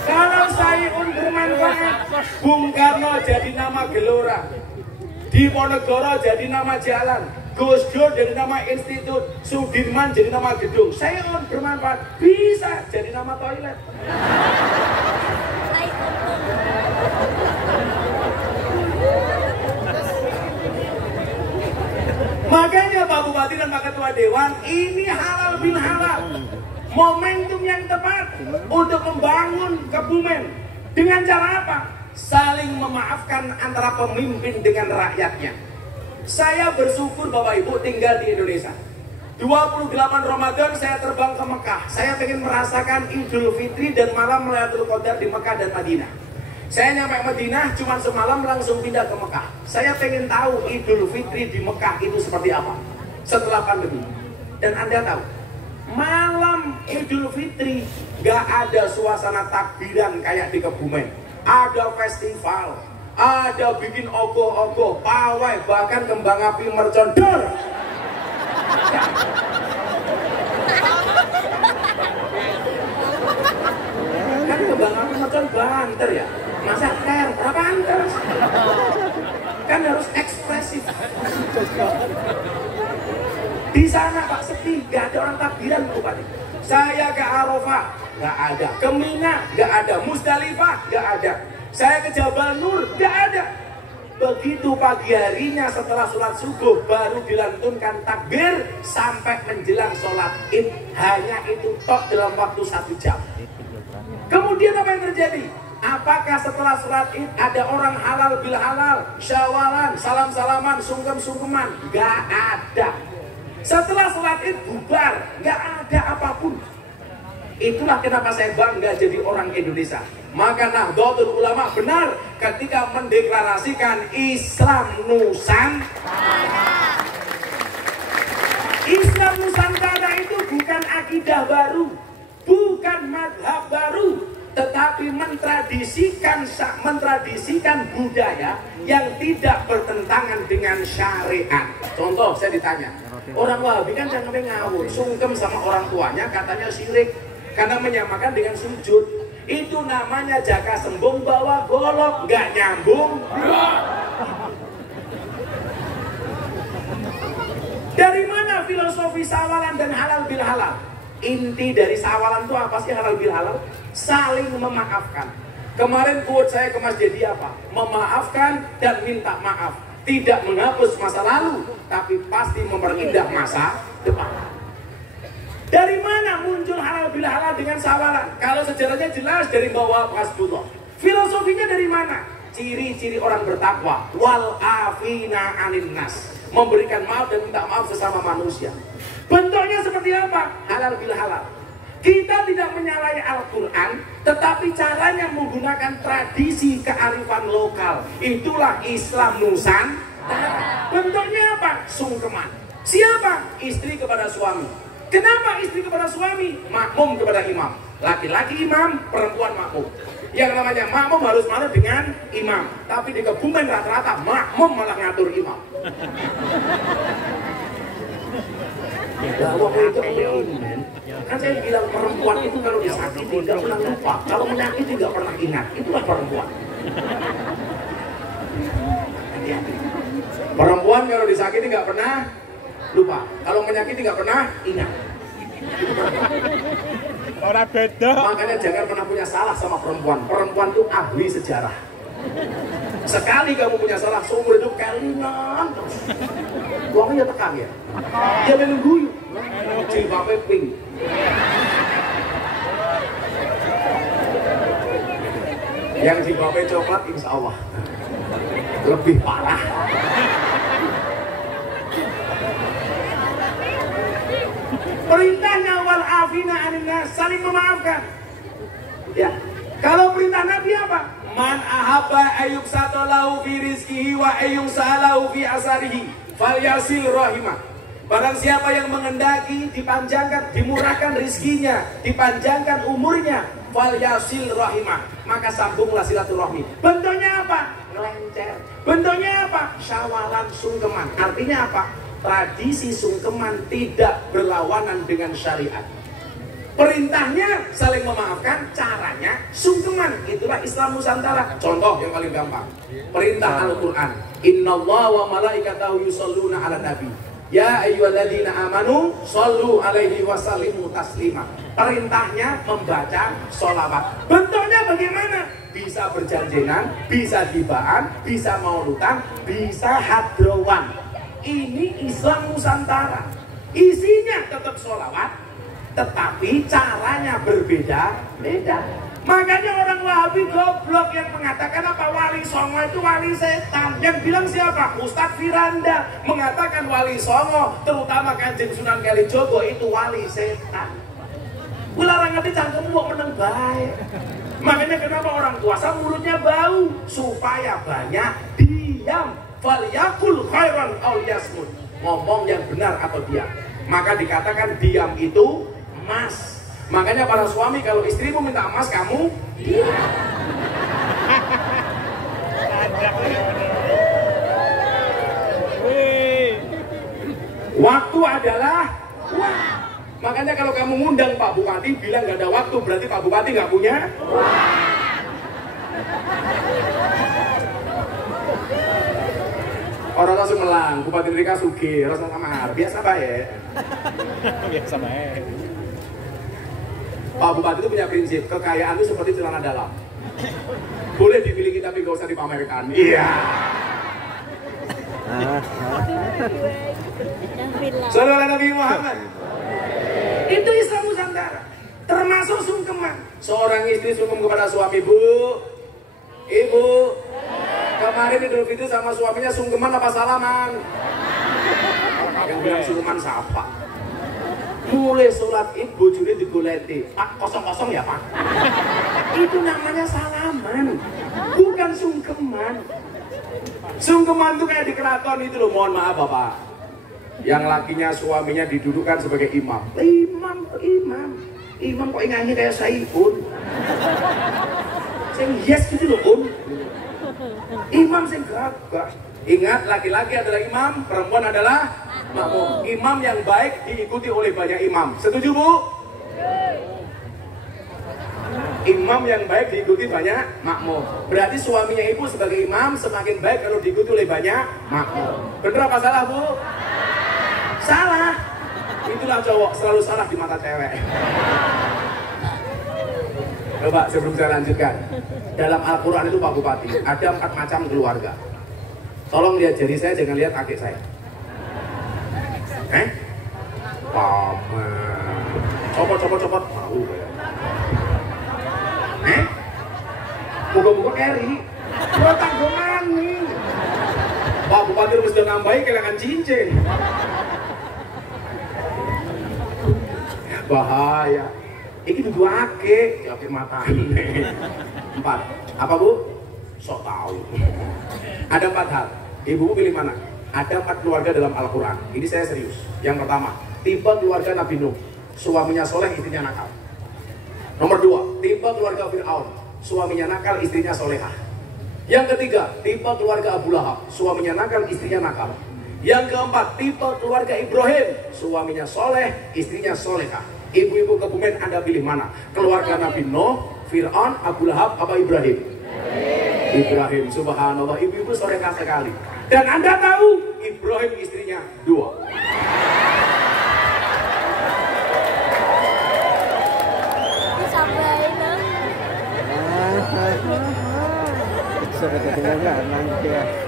Kalau Syai'un bermanfaat, Bung Karno jadi nama Gelora. Diponegoro jadi nama jalan. Gus Dur jadi nama institut. Sudirman jadi nama gedung. Syai'un bermanfaat. Bisa jadi nama toilet. Makanya Pak Bupati dan Pak Ketua Dewan, ini halal bin halal. Momentum yang tepat untuk membangun Kebumen. Dengan cara apa? Saling memaafkan antara pemimpin dengan rakyatnya. Saya bersyukur Bapak Ibu tinggal di Indonesia. 28 Ramadan saya terbang ke Mekah. Saya ingin merasakan Idul Fitri dan malam Lailatul Qadar di Mekah dan Madinah. Saya nyampe Madinah cuma semalam langsung pindah ke Mekah. Saya pengen tahu Idul Fitri di Mekah itu seperti apa setelah pandemi. Dan Anda tahu, malam Idul Fitri gak ada suasana takbiran kayak di Kebumen. Ada festival, ada bikin ogoh-ogoh, pawai, bahkan kembang api mercon. Kan kembang api mercon banter ya. Masa berapa antar? Kan harus ekspresif. Di sana Pak sepi, gak ada orang takbiran Bupati. Saya ke Arafah, gak ada. Ke Mina, gak ada. Musdalifah, gak ada. Saya ke Jabal Nur, gak ada. Begitu pagi harinya setelah sholat subuh baru dilantunkan takbir sampai menjelang sholat id. Hanya itu tok dalam waktu 1 jam. Kemudian apa yang terjadi? Apakah setelah sholat id ada orang halal bil halal, syawalan, salam-salaman, sungkem-sungkeman? Gak ada. Setelah sholat id bubar, gak ada apapun. Itulah kenapa saya bangga jadi orang Indonesia. Maka Nahdlatul Ulama benar ketika mendeklarasikan Islam Nusantara. Islam Nusantara itu bukan akidah baru, bukan madhab baru, tetapi mentradisikan budaya yang tidak bertentangan dengan syariat. Contoh, saya ditanya, orang Wahabi kan jangan ngawur, sungkem sama orang tuanya, katanya syirik karena menyamakan dengan sujud. Itu namanya jaka sembung bawa golok, nggak nyambung. filosofi sawalan dan halal bil halal. Inti dari sawalan itu apa sih halal bil halal? Saling memaafkan. Kemarin quote saya ke Mas Dedi apa? Memaafkan dan minta maaf. Tidak menghapus masa lalu, tapi pasti memperindah masa depan. Dari mana muncul halal bil halal dengan sawalan? Kalau sejarahnya jelas dari bawah Rasulullah. Filosofinya dari mana? Ciri-ciri orang bertakwa. Wal afina anin nas. Memberikan maaf dan minta maaf sesama manusia. Bentuknya seperti apa? Halal bil halal. Kita tidak menyalahi Al-Quran, tetapi caranya menggunakan tradisi kearifan lokal. Itulah Islam Nusantara. Bentuknya apa? Sungkeman. Siapa? Istri kepada suami. Kenapa istri kepada suami? Makmum kepada imam. Laki-laki imam, perempuan makmum. Yang namanya makmum harus manut dengan imam. Tapi di Kebumen rata-rata makmum malah ngatur imam. Kan saya bilang perempuan itu kalau disakiti tidak pernah lupa, kalau menyakiti tidak pernah ingat. Itulah perempuan. Perempuan kalau disakiti nggak pernah lupa, kalau menyakiti nggak pernah ingat. Orang beda. Makanya jangan pernah punya salah sama perempuan. Perempuan itu ahli sejarah. Sekali kamu punya salah, seumur hidup kalian terus. Uangnya tekan ya. Dia menunggu. Jilbabnya pink. Yang jilbabnya coklat, insya Allah lebih parah. Perintahnya wal afina anin nas, saling memaafkan. Ya. Kalau perintah Nabi apa? Man ahabba ayyub satalahu fi rizkihi wa ayyung salahu fi asarihi falyasil rahimah. Barang siapa yang mengendaki dipanjangkan, dimurahkan rizkinya, dipanjangkan umurnya, falyasil rahimah, maka sambunglah silaturahmi. Bentuknya apa? Ngelencer. Bentuknya apa? Syawalan sungkeman. Artinya apa? Tradisi sungkeman tidak berlawanan dengan syariat. Perintahnya saling memaafkan, caranya sungkeman. Itulah Islam Nusantara. Contoh yang paling gampang. Perintah Al-Quran. Innallaha wa malaikatahu yusholluna ala nabi. Ya ayyuhalladzina amanu shollu alaihi wasallimu taslima. Perintahnya membaca sholawat. Bentuknya bagaimana? Bisa berjanjinan, bisa gibaan, bisa maulutan, bisa hadrowan. Ini Islam Nusantara. Isinya tetap sholawat, tetapi caranya berbeda-beda. Makanya orang Wahabi goblok yang mengatakan apa? Wali Songo itu wali setan. Yang bilang siapa? Ustadz Firanda mengatakan wali Songo, terutama Kanjeng Sunan Kalijogo itu wali setan. Ularang ngerti cangkem mau menang baik. Makanya kenapa orang puasa mulutnya bau? Supaya banyak diam. Falyakul khairan aw yasmut. Ngomong yang benar atau diam. Maka dikatakan diam itu emas. Makanya para suami kalau istrimu minta emas kamu diam. Waktu adalah uang. Makanya kalau kamu ngundang Pak Bupati bilang gak ada waktu, berarti Pak Bupati gak punya uang. Orang langsung melang, Bupati Rika Sugi, rasa sama biasa baik. Biasa baik. Pak Bupati itu punya prinsip, kekayaan itu seperti celana dalam. Boleh dimiliki tapi gak usah dipamerkan. Iya. Saudara Nabi Muhammad. Itu Islam Nusantara. Termasuk sungkeman. Seorang istri sungkem kepada suami, Bu. Ibu. Kemarin Idul Fitri sama suaminya sungkeman apa salaman? Yang bilang sungkeman siapa? Mulai sholat ibu juri digoleti. Pak kosong-kosong ya Pak? Itu namanya salaman, bukan sungkeman. Sungkeman itu kayak di keraton itu loh, mohon maaf Bapak. Yang lakinya suaminya didudukan sebagai imam. Imam kok nyanyi kayak Saipun. Sing yes gitu loh Bun. Imam sing gagah. Ingat, laki-laki adalah imam, perempuan adalah makmum. Imam yang baik diikuti oleh banyak imam. Setuju Bu? Imam yang baik diikuti banyak makmum. Berarti suaminya ibu sebagai imam semakin baik kalau diikuti oleh banyak makmum. Benar apa salah Bu? Salah. Alhamdulillah cowok selalu salah di mata cewek. Coba sebelum saya lanjutkan. Dalam Al-Quran itu Pak Bupati, ada 4 macam keluarga. Tolong lihat jari saya, jangan lihat kaki saya. Paman. Copot. Mau ya. Buka-buka keri. Gua tanggungan nih. Pak Bupati harus sudah nambahi kehilangan cincin. Bahaya. Ini dudu ake, ya mata. 4. Apa Bu? Sok tahu. Ada 4 hal. Ibu pilih mana? Ada 4 keluarga dalam Al-Quran. Ini saya serius. Yang pertama, tipe keluarga Nabi Nuh. Suaminya soleh, istrinya nakal. Nomor 2, tipe keluarga Fir'aun. Suaminya nakal, istrinya solehah. Yang ketiga, tipe keluarga Abu Lahab. Suaminya nakal, istrinya nakal. Yang keempat, tipe keluarga Ibrahim. Suaminya soleh, istrinya solehah. Ibu-ibu Kebumen, Anda pilih mana? Keluarga Nabi Nuh, Fir'aun, Abu Lahab, apa Ibrahim? Ibrahim, subhanallah. Ibu-ibu solehah sekali. Dan Anda tahu, Ibrahim istrinya 2.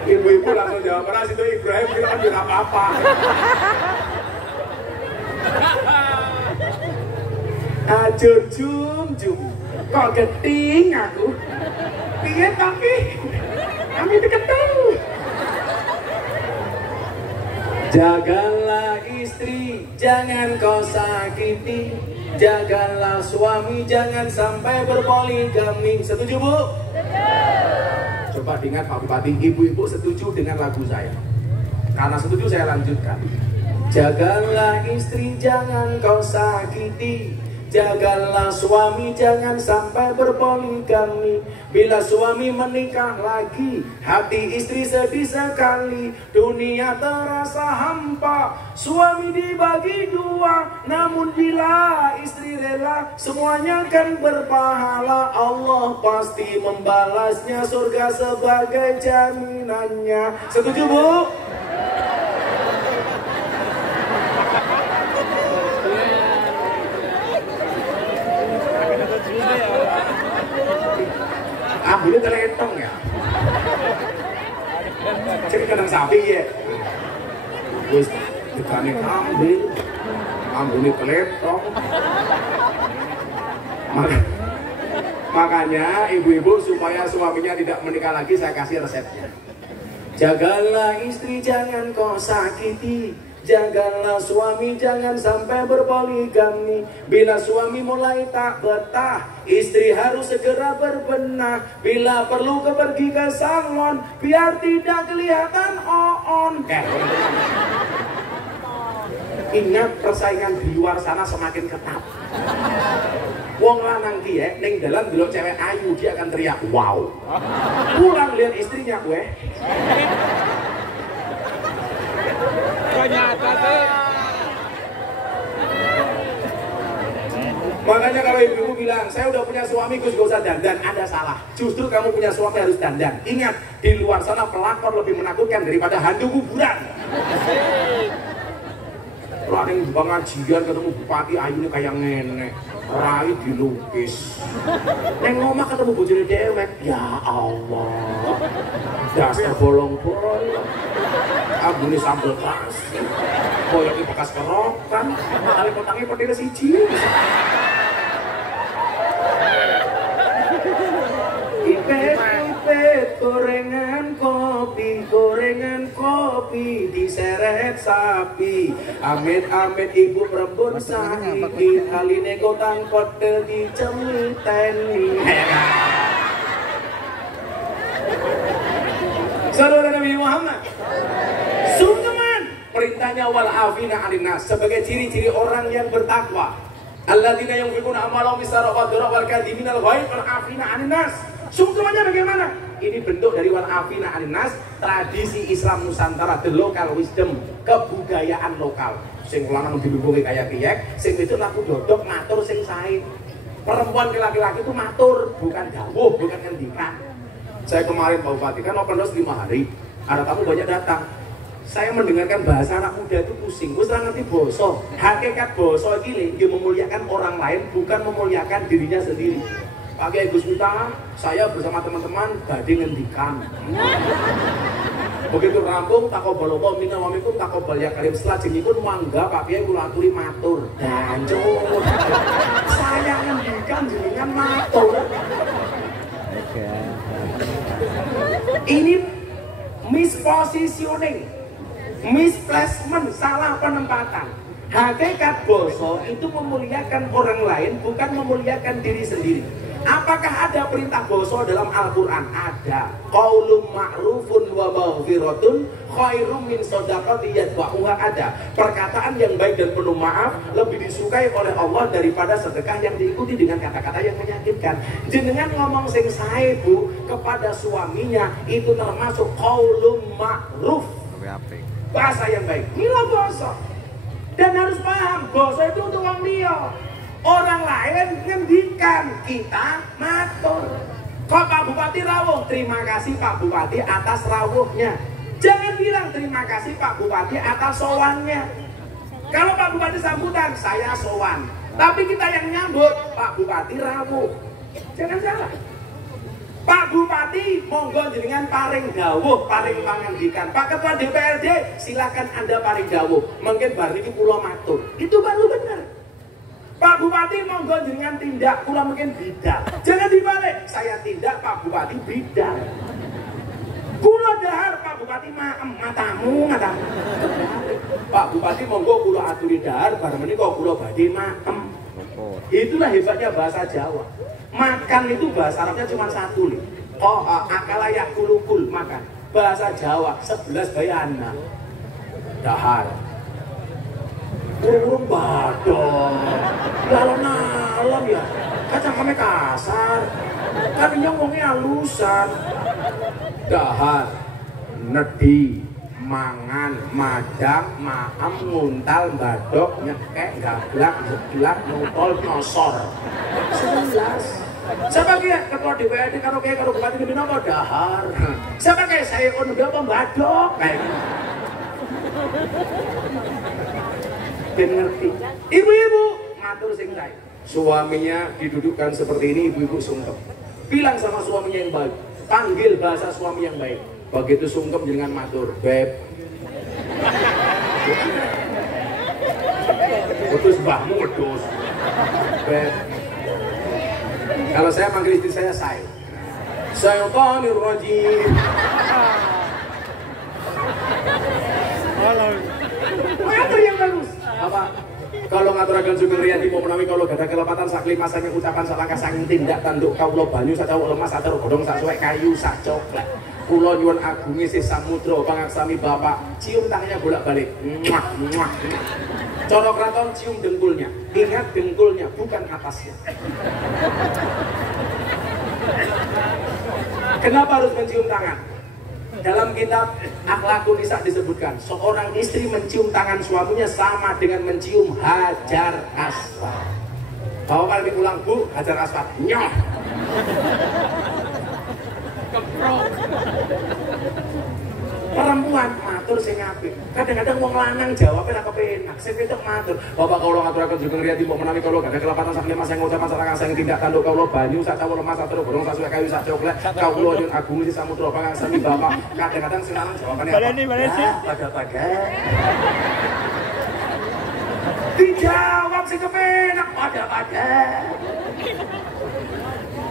Ibu-ibu langsung jawab, "Ras itu Ibrahim, Fir'aun juga apa-apa." Ajur jum, kok geting aku? Piye tapi kami ketemu. Jagalah istri, jangan kau sakiti. Jagalah suami, jangan sampai berpoligami. Setuju Bu? Coba diingat Pak Bupati, ibu-ibu setuju dengan lagu saya? Karena setuju saya lanjutkan. Jagalah istri, jangan kau sakiti. Jagalah suami, jangan sampai berpoligami. Bila suami menikah lagi, hati istri sedih sekali. Dunia terasa hampa, suami dibagi 2. Namun bila istri rela, semuanya akan berpahala. Allah pasti membalasnya, surga sebagai jaminannya. Setuju Bu? Ambulnya teletong ya. Cek kadang sapi ya. Terus dekane kambing, ambulnya teletong. Makanya ibu-ibu supaya suaminya tidak menikah lagi, saya kasih resepnya. Jagalah istri, jangan kau sakiti. Jagalah suami, jangan sampai berpoligami. Bila suami mulai tak betah, istri harus segera berbenah. Bila perlu pergi ke salon, biar tidak kelihatan on. Ingat, persaingan di luar sana semakin ketat. Wong lanang ki ning dalan delok cewek ayu, dia akan teriak wow. Pulang lihat istrinya gue. Ternyata sih. Makanya kalau ibu bilang, saya udah punya suami Gus gak usah dandan, Anda salah. Justru kamu punya suami harus dandan. Ingat, di luar sana pelakor lebih menakutkan daripada hantu kuburan. Kalau yang pengajian ketemu bupati ayunya kayak ngenek, rai dilukis. Neng ngomong ketemu bojone dewek, ya Allah, dasar bolong-bolong. Ambune sambel terasi, koyoknya bekas kerokan, kali potangnya pedih siji. Ipet gorengan kopi diseret sapi. Amit ibu perempuan saiki, kaline kotang kotel dicemiteni. Saudara Nabi Muhammad, sungkeman perintahnya wal afina 'anil nas sebagai ciri-ciri orang yang bertakwa. Alladzina yunfiquna amwalahum bisarra wa dharra wal kadhiminal ghaib wal afina 'anil nas. Sungkemannya bagaimana? Ini bentuk dari wal afina 'anil nas, tradisi Islam Nusantara, the local wisdom, kebudayaan lokal. Sing lanang dilungguhi kaya piyek, sing itu laku dodok matur sing sae. Perempuan ke laki-laki itu matur, bukan dawuh, bukan ngendikan. Saya kemarin Pak Bupati kan open house 5 hari, ada tamu banyak datang. saya mendengarkan bahasa anak muda itu pusing. Wis ora ngerti basa. Hakikat basa iki nggih memuliakan orang lain, bukan memuliakan dirinya sendiri. Pak Kiai Gus Miftah, saya bersama teman-teman badhe ngendikan. Begitu rampung takobalopo minna wa minkum takobal ya karim, selajengipun mangga Pak Kiai kula aturi matur. Dancuk. Saya ngendikan jenengan matur. Ini mispositioning, misplacement, salah penempatan. Hakikat basa itu memuliakan orang lain, bukan memuliakan diri sendiri. Apakah ada perintah basa dalam Al-Quran? Ada. Qaulun ma'rufun wa maghfiratun khairum min shadaqatin yatba'uha, ada. Perkataan yang baik dan penuh maaf lebih disukai oleh Allah daripada sedekah yang diikuti dengan kata-kata yang menyakitkan. Jenengan ngomong sing sae Bu kepada suaminya itu termasuk qaulun ma'ruf. Bahasa yang baik. Mila basa. Dan harus paham, basa itu untuk wong liya. Orang lain ngendikan, kita matur. Kok Pak Bupati rawuh? Terima kasih Pak Bupati atas rawuhnya. Jangan bilang terima kasih Pak Bupati atas sowannya. Kalau Pak Bupati sambutan, saya sowan. Tapi kita yang nyambut, Pak Bupati rawuh. Jangan salah. Pak Bupati monggo jenengan paring dawuh, paring pangandikan. Pak Ketua DPRD silakan Anda paring dawuh. Mungkin bar niki kula matur. Itu baru benar. Pak Bupati monggo jenengan tindak, kula mungkin bidak. Jangan dibalik, saya tindak, Pak Bupati bidak. Kula dahar, Pak Bupati matamu. Pak Bupati monggo kula aturi dahar, bar menika kula badhe maem. Itulah hebatnya bahasa Jawa. Makan itu bahasa Arabnya cuma satu nih. Akala yakulukul, makan. Bahasa Jawa 11 bayana. Dahar. Urung badong. Dalam ya. Kacang kami kasar. Kan ini ngomongnya halusan. Dahar. Nedi. Mangan. Madang. Maam. Nguntal. Badok. Nyekek. Gablak. Jeblak. Nutol. Nosor. 11. Siapa kaya ketua DPRD karo kaya karo bupati ini apa dahar. Siapa kaya saya ekonomi apa badok kayak gitu. Dan ngerti. Ibu-ibu matur sing sae. Suaminya didudukkan seperti ini, ibu-ibu sungkem. Bilang sama suaminya yang baik. Panggil bahasa suami yang baik. Begitu sungkem dengan matur, beb. Putus mbahmu wedus. Beb. Kalau saya manggil istri saya Syaitanir rajim. Ngatur yang bagus. Apa? Kalau ngaturaken Sugeng Riyadi mau menawi kalau gada kelepatan sak lima sange ucapan salangkah sanging tindak tanduk kawula banyu sak cawuk lemas sak godhong sak suwek kayu sak coklek. Kula nyuwun agunge sih samudra pangaksami Bapak, cium tangannya bolak-balik. Muah muah. Cara kraton cium dengkulnya. Ingat dengkulnya bukan atasnya. Kenapa harus mencium tangan? Dalam kitab Akhlakun Nisa disebutkan, seorang istri mencium tangan suaminya sama dengan mencium hajar aswad. Bawa kali ulang Bu, hajar aswad. Nyoh. Perempuan matur sing apik. Kadang-kadang wong lanang jawabnya ra kepenak, sing wedok matur. Bapak kula ngaturaken Sugeng Riyadi mbok menawi kula gadah kelepatan sak lima sing ucapan salangkah sing tindak tanduk kula banyu sak cawuk lemas sak godhong sak suwek kayu sak coklek. Kawula nyuwun agung sih samudra pangaksami Bapak. Kadang-kadang sing lanang jawabannya apa? Pada-pada. Dijawab sing kepenak pada-pada.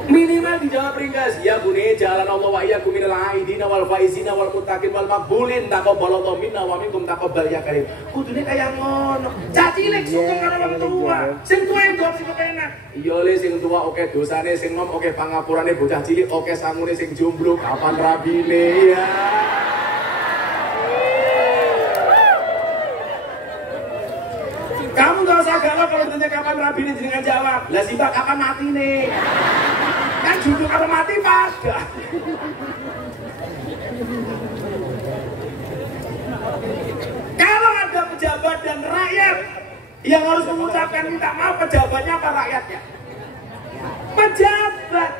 Minimal dijawab ringkas. Ya bune jalan Allah wa iyyakum minal aidina wal faizina wal muttaqin wal maqbulin taqabbalallahu minna wa minkum taqabbal ya karim. Kudune kaya ngono. Cacilik sungkem karo wong tua. Sing tuwa jawab sing kepenak. Iya le sing tua oke dosane, sing nom oke pangapurane bocah cilik, oke sangune sing jomblo kapan rabine ya. Kamu gak usah galau kalau ditanya kapan rabine jenengan jawab. Lah simbah kapan mati nih? Kan judul kalau mati pada. Kalau ada pejabat dan rakyat yang harus mengucapkan minta maaf, pejabatnya apa rakyatnya? Pejabat.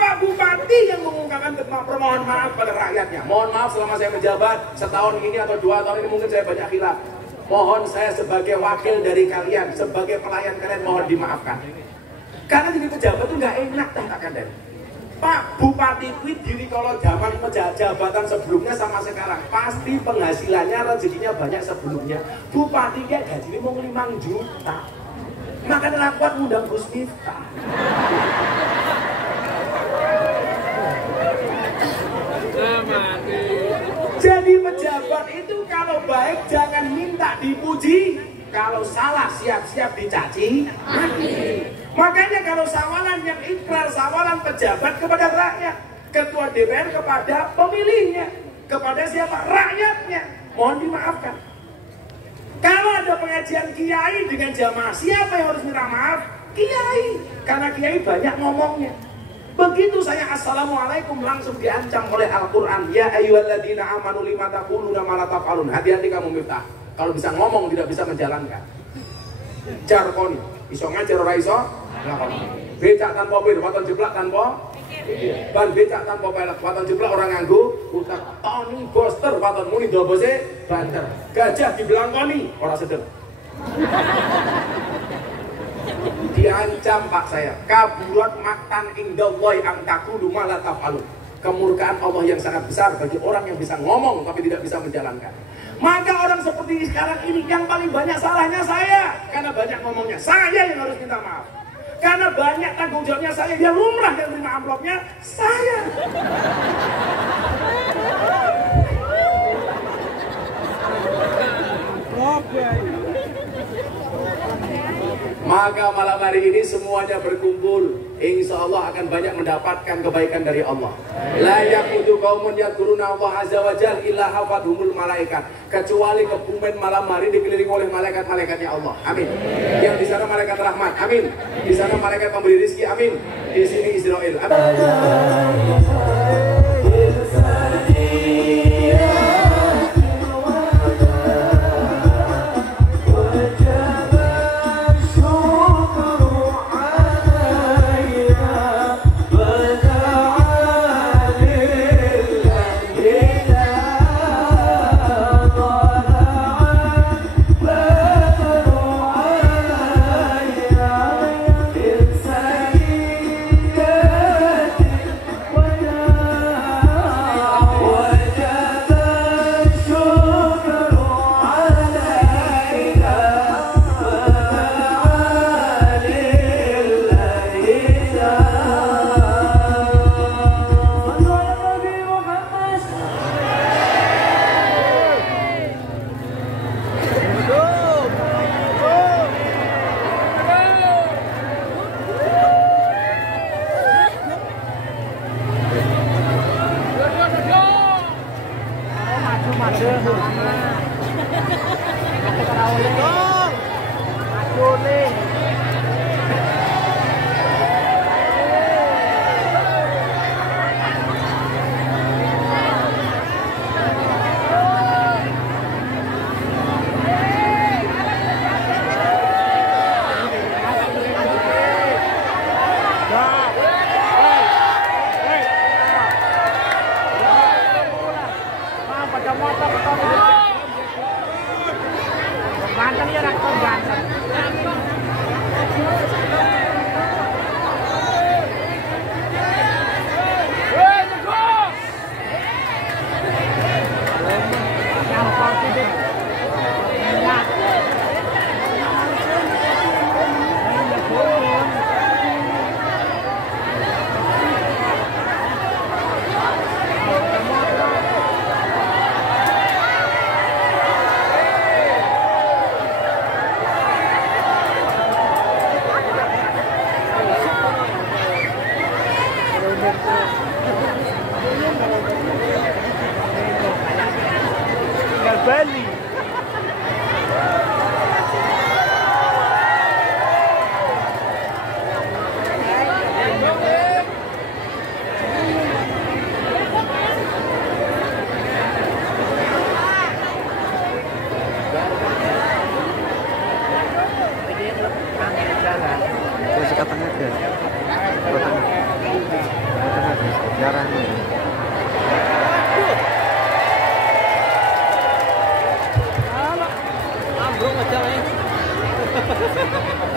Pak Bupati yang mengungkapkan permohonan maaf pada rakyatnya. Mohon maaf selama saya menjabat setahun ini atau 2 tahun ini mungkin saya banyak khilaf. Mohon saya sebagai wakil dari kalian, sebagai pelayan kalian mohon dimaafkan. Karena jadi pejabat itu nggak enak katakan dari. Pak Bupati kuwi diri kalau zaman jabatan sebelumnya sama sekarang pasti penghasilannya rezekinya banyak sebelumnya. Bupati kayak gajinya mau 5 juta. Makanya rapat ngundang Gus Miftah. Jadi pejabat itu kalau baik jangan minta dipuji, kalau salah siap-siap dicaci. Makanya kalau sawalan yang ikrar sawalan pejabat kepada rakyat, ketua DPR kepada pemilihnya, kepada siapa? Rakyatnya. Mohon dimaafkan. Kalau ada pengajian kiai dengan jamaah, siapa yang harus minta maaf? Kiai. Karena kiai banyak ngomongnya. Begitu saya assalamualaikum langsung diancam oleh Al-Quran. Ya ayyuhalladzina amanu lima taquluna ma la taf'alun. Hati-hati kamu Miftah. Kalau bisa ngomong tidak bisa menjalankan. Jarkoni. Iso ngajar ora iso? Lakoni. Becak tanpa bir, waton jeblak tanpa ban becak tanpa pelek, waton jeblak orang nganggo utak. Tony Boster waton muni dobose banter. Gajah dibilangkoni ora sedeng. Diancam Pak saya, kaburat maktan indallahi an taqulu ma la taf'alun. Kemurkaan Allah yang sangat besar bagi orang yang bisa ngomong tapi tidak bisa menjalankan. Maka orang seperti sekarang ini yang paling banyak salahnya saya, karena banyak ngomongnya. Saya yang harus minta maaf. Karena banyak tanggung jawabnya saya, yang lumrah yang terima amplopnya saya. Maka malam hari ini semuanya berkumpul, insya Allah akan banyak mendapatkan kebaikan dari Allah. La yaqudu qaumun yadhkuruna Allah azza wa jalla illa hafadhumul malaikat. Kecuali Kebumen malam hari dikelilingi oleh malaikat-malaikatnya Allah. Amin. Yang di sana malaikat rahmat. Amin. Di sana malaikat pemberi rezeki. Amin. Di sini Israel. Amin.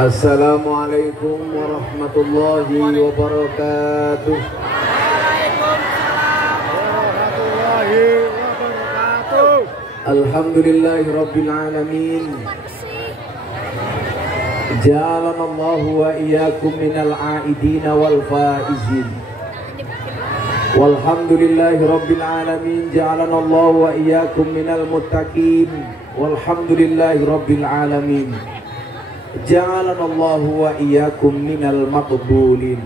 Assalamualaikum warahmatullahi wabarakatuh. Alhamdulillahi rabbil alamin. Ja'alanallahu wa iyyakum minal aidina wal faizin. Walhamdulillahi rabbil alamin. Ja'alanallahu wa iyyakum minal muttaqin. Walhamdulillahi rabbil alamin. Ja'alanallahu wa iyyakum minal maqbulin.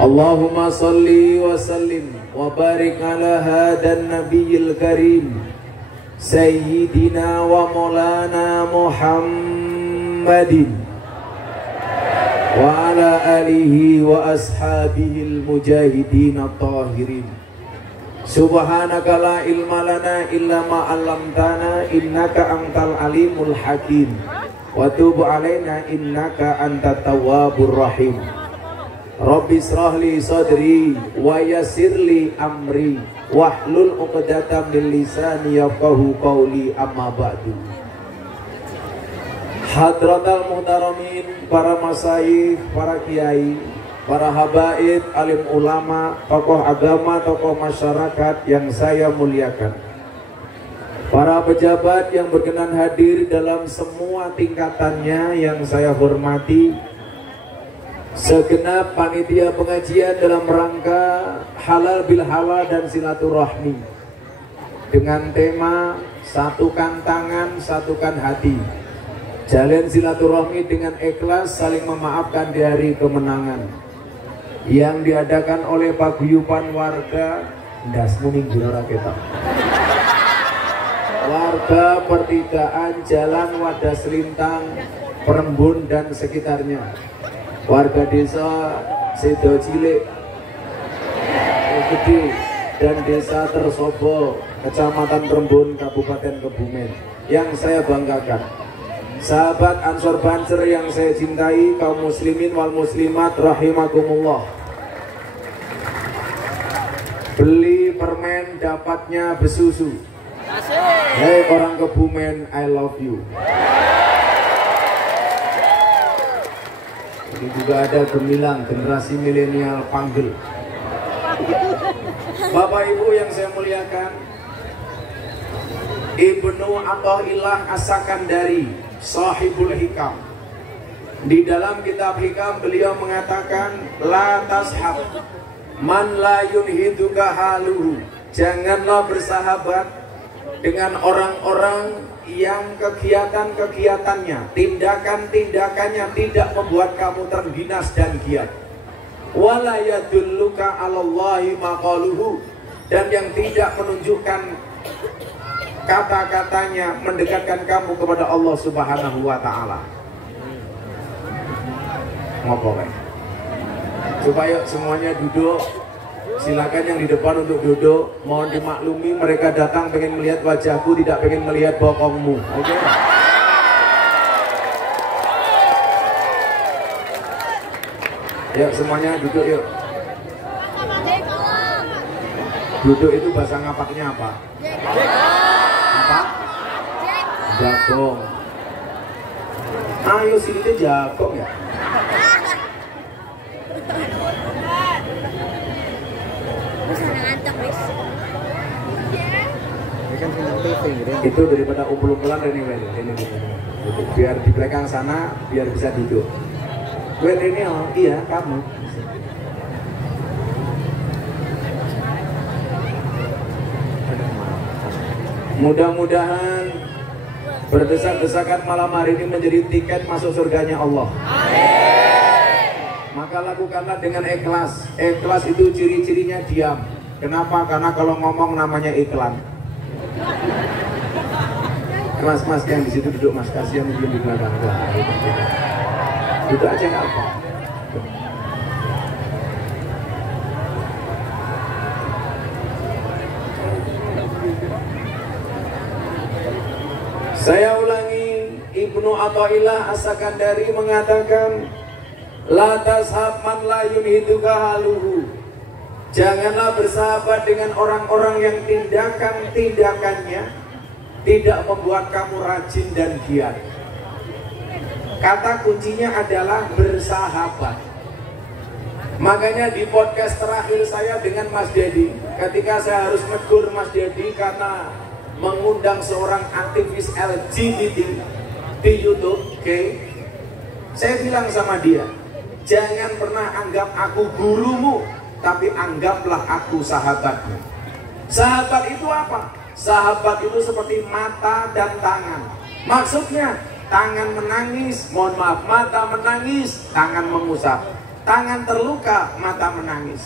Allahumma salli wa sallim wa barik ala hadan nabiyil karim Sayyidina wa maulana Muhammadin wa ala alihi wa ashabihil mujahidin at-tahirin. Subhanaka la ilma lana illa ma 'allamtana innaka antal alimul hakim wa tub alaina innaka antat tawwabur rahim. Rabbi israh li sadri wa yassir li amri wahlul 'uqdatam min lisani yafqahu qawli, amma ba'du. Hadratal muhtaramin, para masyayikh, para kiai, para habaib, alim ulama, tokoh agama, tokoh masyarakat yang saya muliakan, para pejabat yang berkenan hadir dalam semua tingkatannya yang saya hormati, segenap panitia pengajian dalam rangka halal bil halal dan silaturahmi dengan tema satukan tangan, satukan hati, jalin silaturahmi dengan ikhlas, saling memaafkan di hari kemenangan, yang diadakan oleh paguyuban warga ndasmu minggir ora ketok, warga pertigaan Jalan Wadas Lintang, Perembun dan sekitarnya, warga desa Sedo Cilik, Gede dan desa Tersobo, Kecamatan Perembun, Kabupaten Kebumen, yang saya banggakan. Sahabat Ansor Banser yang saya cintai, kaum muslimin wal muslimat rahimakumullah. Beli permen dapatnya besusu. Hei orang Kebumen, I love you. Ini juga ada gemilang generasi milenial panggil. Bapak Ibu yang saya muliakan, Ibnu Athaillah As-Sakandari, Sahibul Hikam, di dalam kitab Hikam beliau mengatakan, la tashab man la yunhiduka haluhu. Janganlah bersahabat dengan orang-orang yang kegiatan-kegiatannya, tindakan-tindakannya tidak membuat kamu terginas dan giat. Wala yadulluka 'alallahi maqaluhu, dan yang tidak menunjukkan kata-katanya mendekatkan kamu kepada Allah Subhanahu wa taala. Ngopo kae? Coba yuk semuanya duduk. Silakan yang di depan untuk duduk. Mohon dimaklumi mereka datang pengen melihat wajahku, tidak pengen melihat bokongmu. Oke? Yuk semuanya duduk yuk. Duduk itu bahasa ngapaknya apa? Apa? Jagong. Ayo sini jagong ya. Itu daripada umpul-umpulan ini biar di belakang sana biar bisa duduk. Ini oh iya kamu. Mudah-mudahan berdesak-desakan malam hari ini menjadi tiket masuk surganya Allah. Maka lakukanlah dengan ikhlas. Ikhlas itu ciri-cirinya diam. Kenapa? Karena kalau ngomong namanya iklan. Mas yang di situ duduk, mas, kasihan yang di belakang. Duduk aja nggak apa. Saya ulangi, Ibnu Athaillah As-Sakandari mengatakan, la tashab man la yunhiduka haluhu. Janganlah bersahabat dengan orang-orang yang tindakan-tindakannya tidak membuat kamu rajin dan giat. Kata kuncinya adalah bersahabat. Makanya di podcast terakhir saya dengan Mas Dedi, ketika saya harus negur Mas Dedi karena mengundang seorang aktivis LGBT di YouTube, saya bilang sama dia, jangan pernah anggap aku gurumu, tapi anggaplah aku sahabatmu. Sahabat itu apa? Sahabat itu seperti mata dan tangan. Maksudnya, tangan menangis, mohon maaf, mata menangis, tangan mengusap. Tangan terluka, mata menangis.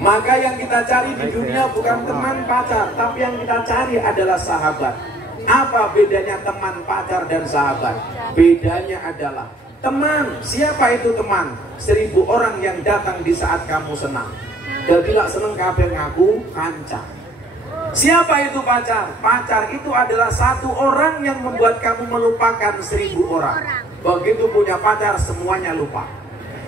Maka yang kita cari di dunia bukan teman pacar, tapi yang kita cari adalah sahabat. Apa bedanya teman, pacar, dan sahabat? Bedanya adalah teman. Siapa itu teman? 1000 orang yang datang di saat kamu senang. Jadilah seneng kabeh ngaku kanca. Siapa itu pacar? Pacar itu adalah satu orang yang membuat kamu melupakan 1000 orang. Begitu punya pacar, semuanya lupa.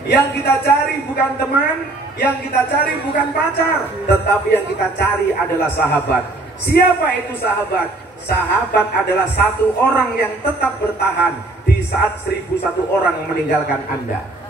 Yang kita cari bukan teman, yang kita cari bukan pacar, tetapi yang kita cari adalah sahabat. Siapa itu sahabat? Sahabat adalah satu orang yang tetap bertahan di saat 1001 orang meninggalkan Anda.